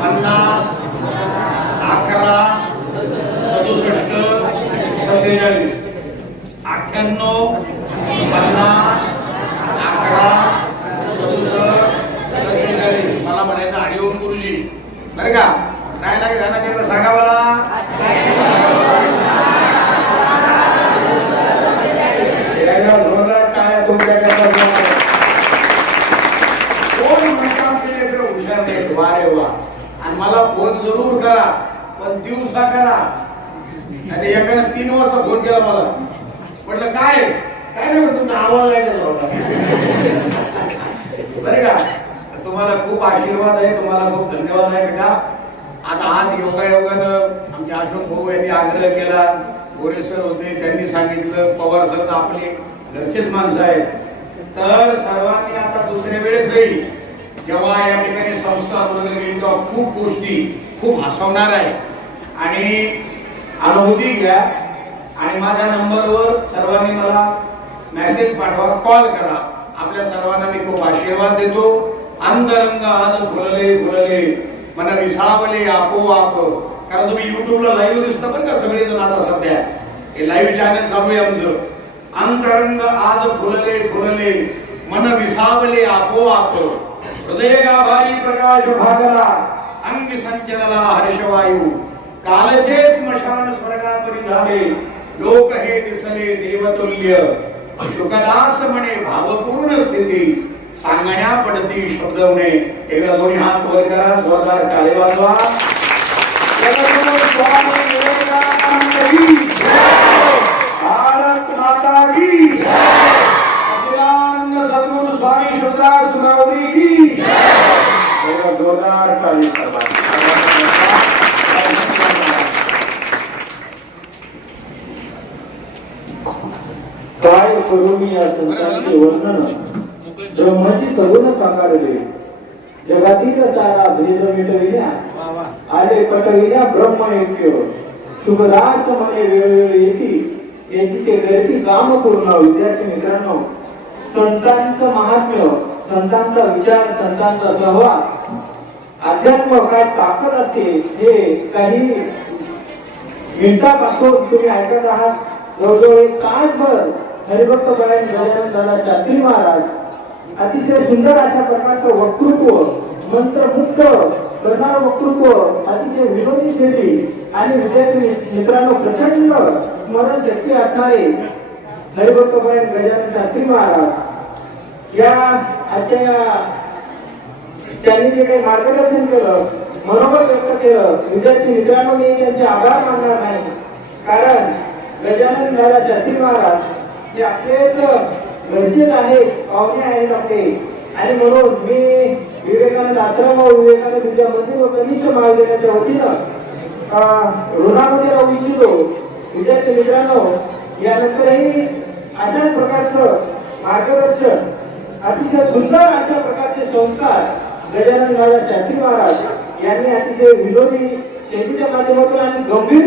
50 11 67 47. 98 50 11 67 47. मला म्हणायचं हरिओम गुरुजी बरं का. काय लागेल ध्यानात एकदा सांगा मला. जोरदार टाळ्या तुमच्याकडे. कोण म्हणता आमचे लेकरं हुशार नाहीत. वा रे वा. आणि मला फोन जरूर करा, पण दिवसा करा. नाही एकानं 3 वाजता फोन केला मला. म्हटलं काय काय नाही म्हणतो, तुमचा आवाज ऐकला होता. बरं का. तुम्हाला खूप आशीर्वाद आहे, तुम्हाला खूप धन्यवाद आहे बेटा. आता आज योगायोगानं आमचे अशोक भाऊ यांनी आग्रह केला, गोरे सर होते त्यांनी सांगितलं, पवार सर तर आपले घरचेच माणसं आहेत. तर सर्वांनी आता दुसऱ्या वेळेसही जेव्हा या ठिकाणी संस्कार वर्ग घेईल तेव्हा खूप गोष्टी खूप हसवणार आहे. आणि अनुभूती घ्या. आणि माझ्या नंबरवर सर्वांनी मला मेसेज पाठवा, कॉल करा. आपल्या सर्वांना मी खूप आशीर्वाद देतो. अंतरंग आज फुलले फुलले मन विसावले आपोआप. कारण तुम्ही युट्यूबला लाईव्ह दिसता बरं का सगळेजण आता सध्या. हे लाईव्ह चॅनल चालू आहे आमचं. अंतरंग आज फुलले फुलले मन विसावले आपोआप. हृदय गाभारी प्रकाश भागला अंग संचलला हर्षवायू. कालचे स्मशान स्वर्गापरी झाले लोक हे दिसले देवतुल्य. शुकदास म्हणे भावपूर्ण स्थिती सांगण्या पडती शब्दवणे. एकदा दोन्ही हात वर करा, जोरदार टाळे वाजवा. भारत माता की सच्चिदानंद सद्गुरु स्वामी शुद्धदास माऊली की जोरदार टाळी वाजवा. काय करू मी या संतांचे वर्णन. ब्रह्माची सगुण साकारले जगातील सारा भेद मिटविल्या. आले पटविल्या ब्रह्म ऐक्य. शुभदास म्हणे वेळोवेळी येती याची ते करती काम पूर्ण. विद्यार्थी मित्रांनो, संतांचं महात्म्य, संतांचा विचार, संतांचा सहवास, अध्यात्म काय ताकद असते हे काही मिनिटापासून तुम्ही ऐकत आहात. जवळजवळ 1 तासभर हरिभक्त परायण गजानन दादा शास्त्री महाराज अतिशय सुंदर अशा प्रकारचं वक्तृत्व, मंत्रमुक्त करणारं वक्तृत्व, अतिशय विनोदी शैली आणि विद्यार्थी मित्रांनो प्रचंड स्मरणशक्ती असणारे हरिभक्त परायण गजानन शास्त्री महाराज या आजच्या त्यांनी जे काही मार्गदर्शन केलं, मनोबल व्यक्त केलं, विद्यार्थी मित्रांनो मी त्यांचे आभार मानणार नाही. कारण गजानन दादा शास्त्री महाराज हे आपलेच घरचेच आहेत, पाहुणे आहेत आपले. आणि म्हणून मी विवेकानंद आश्रम व विवेकानंद विद्या मंदिर व कनिष्ठ महाविद्यालयाच्या वतीनं ऋणामध्ये राहू इच्छितो. विद्यार्थी मित्रांनो, यानंतरही अशाच प्रकारचं मार्गदर्शन, अतिशय सुंदर अशा प्रकारचे संस्कार गजानन दादा शास्त्री महाराज यांनी अतिशय विनोदी शैलीच्या माध्यमातून आणि गंभीर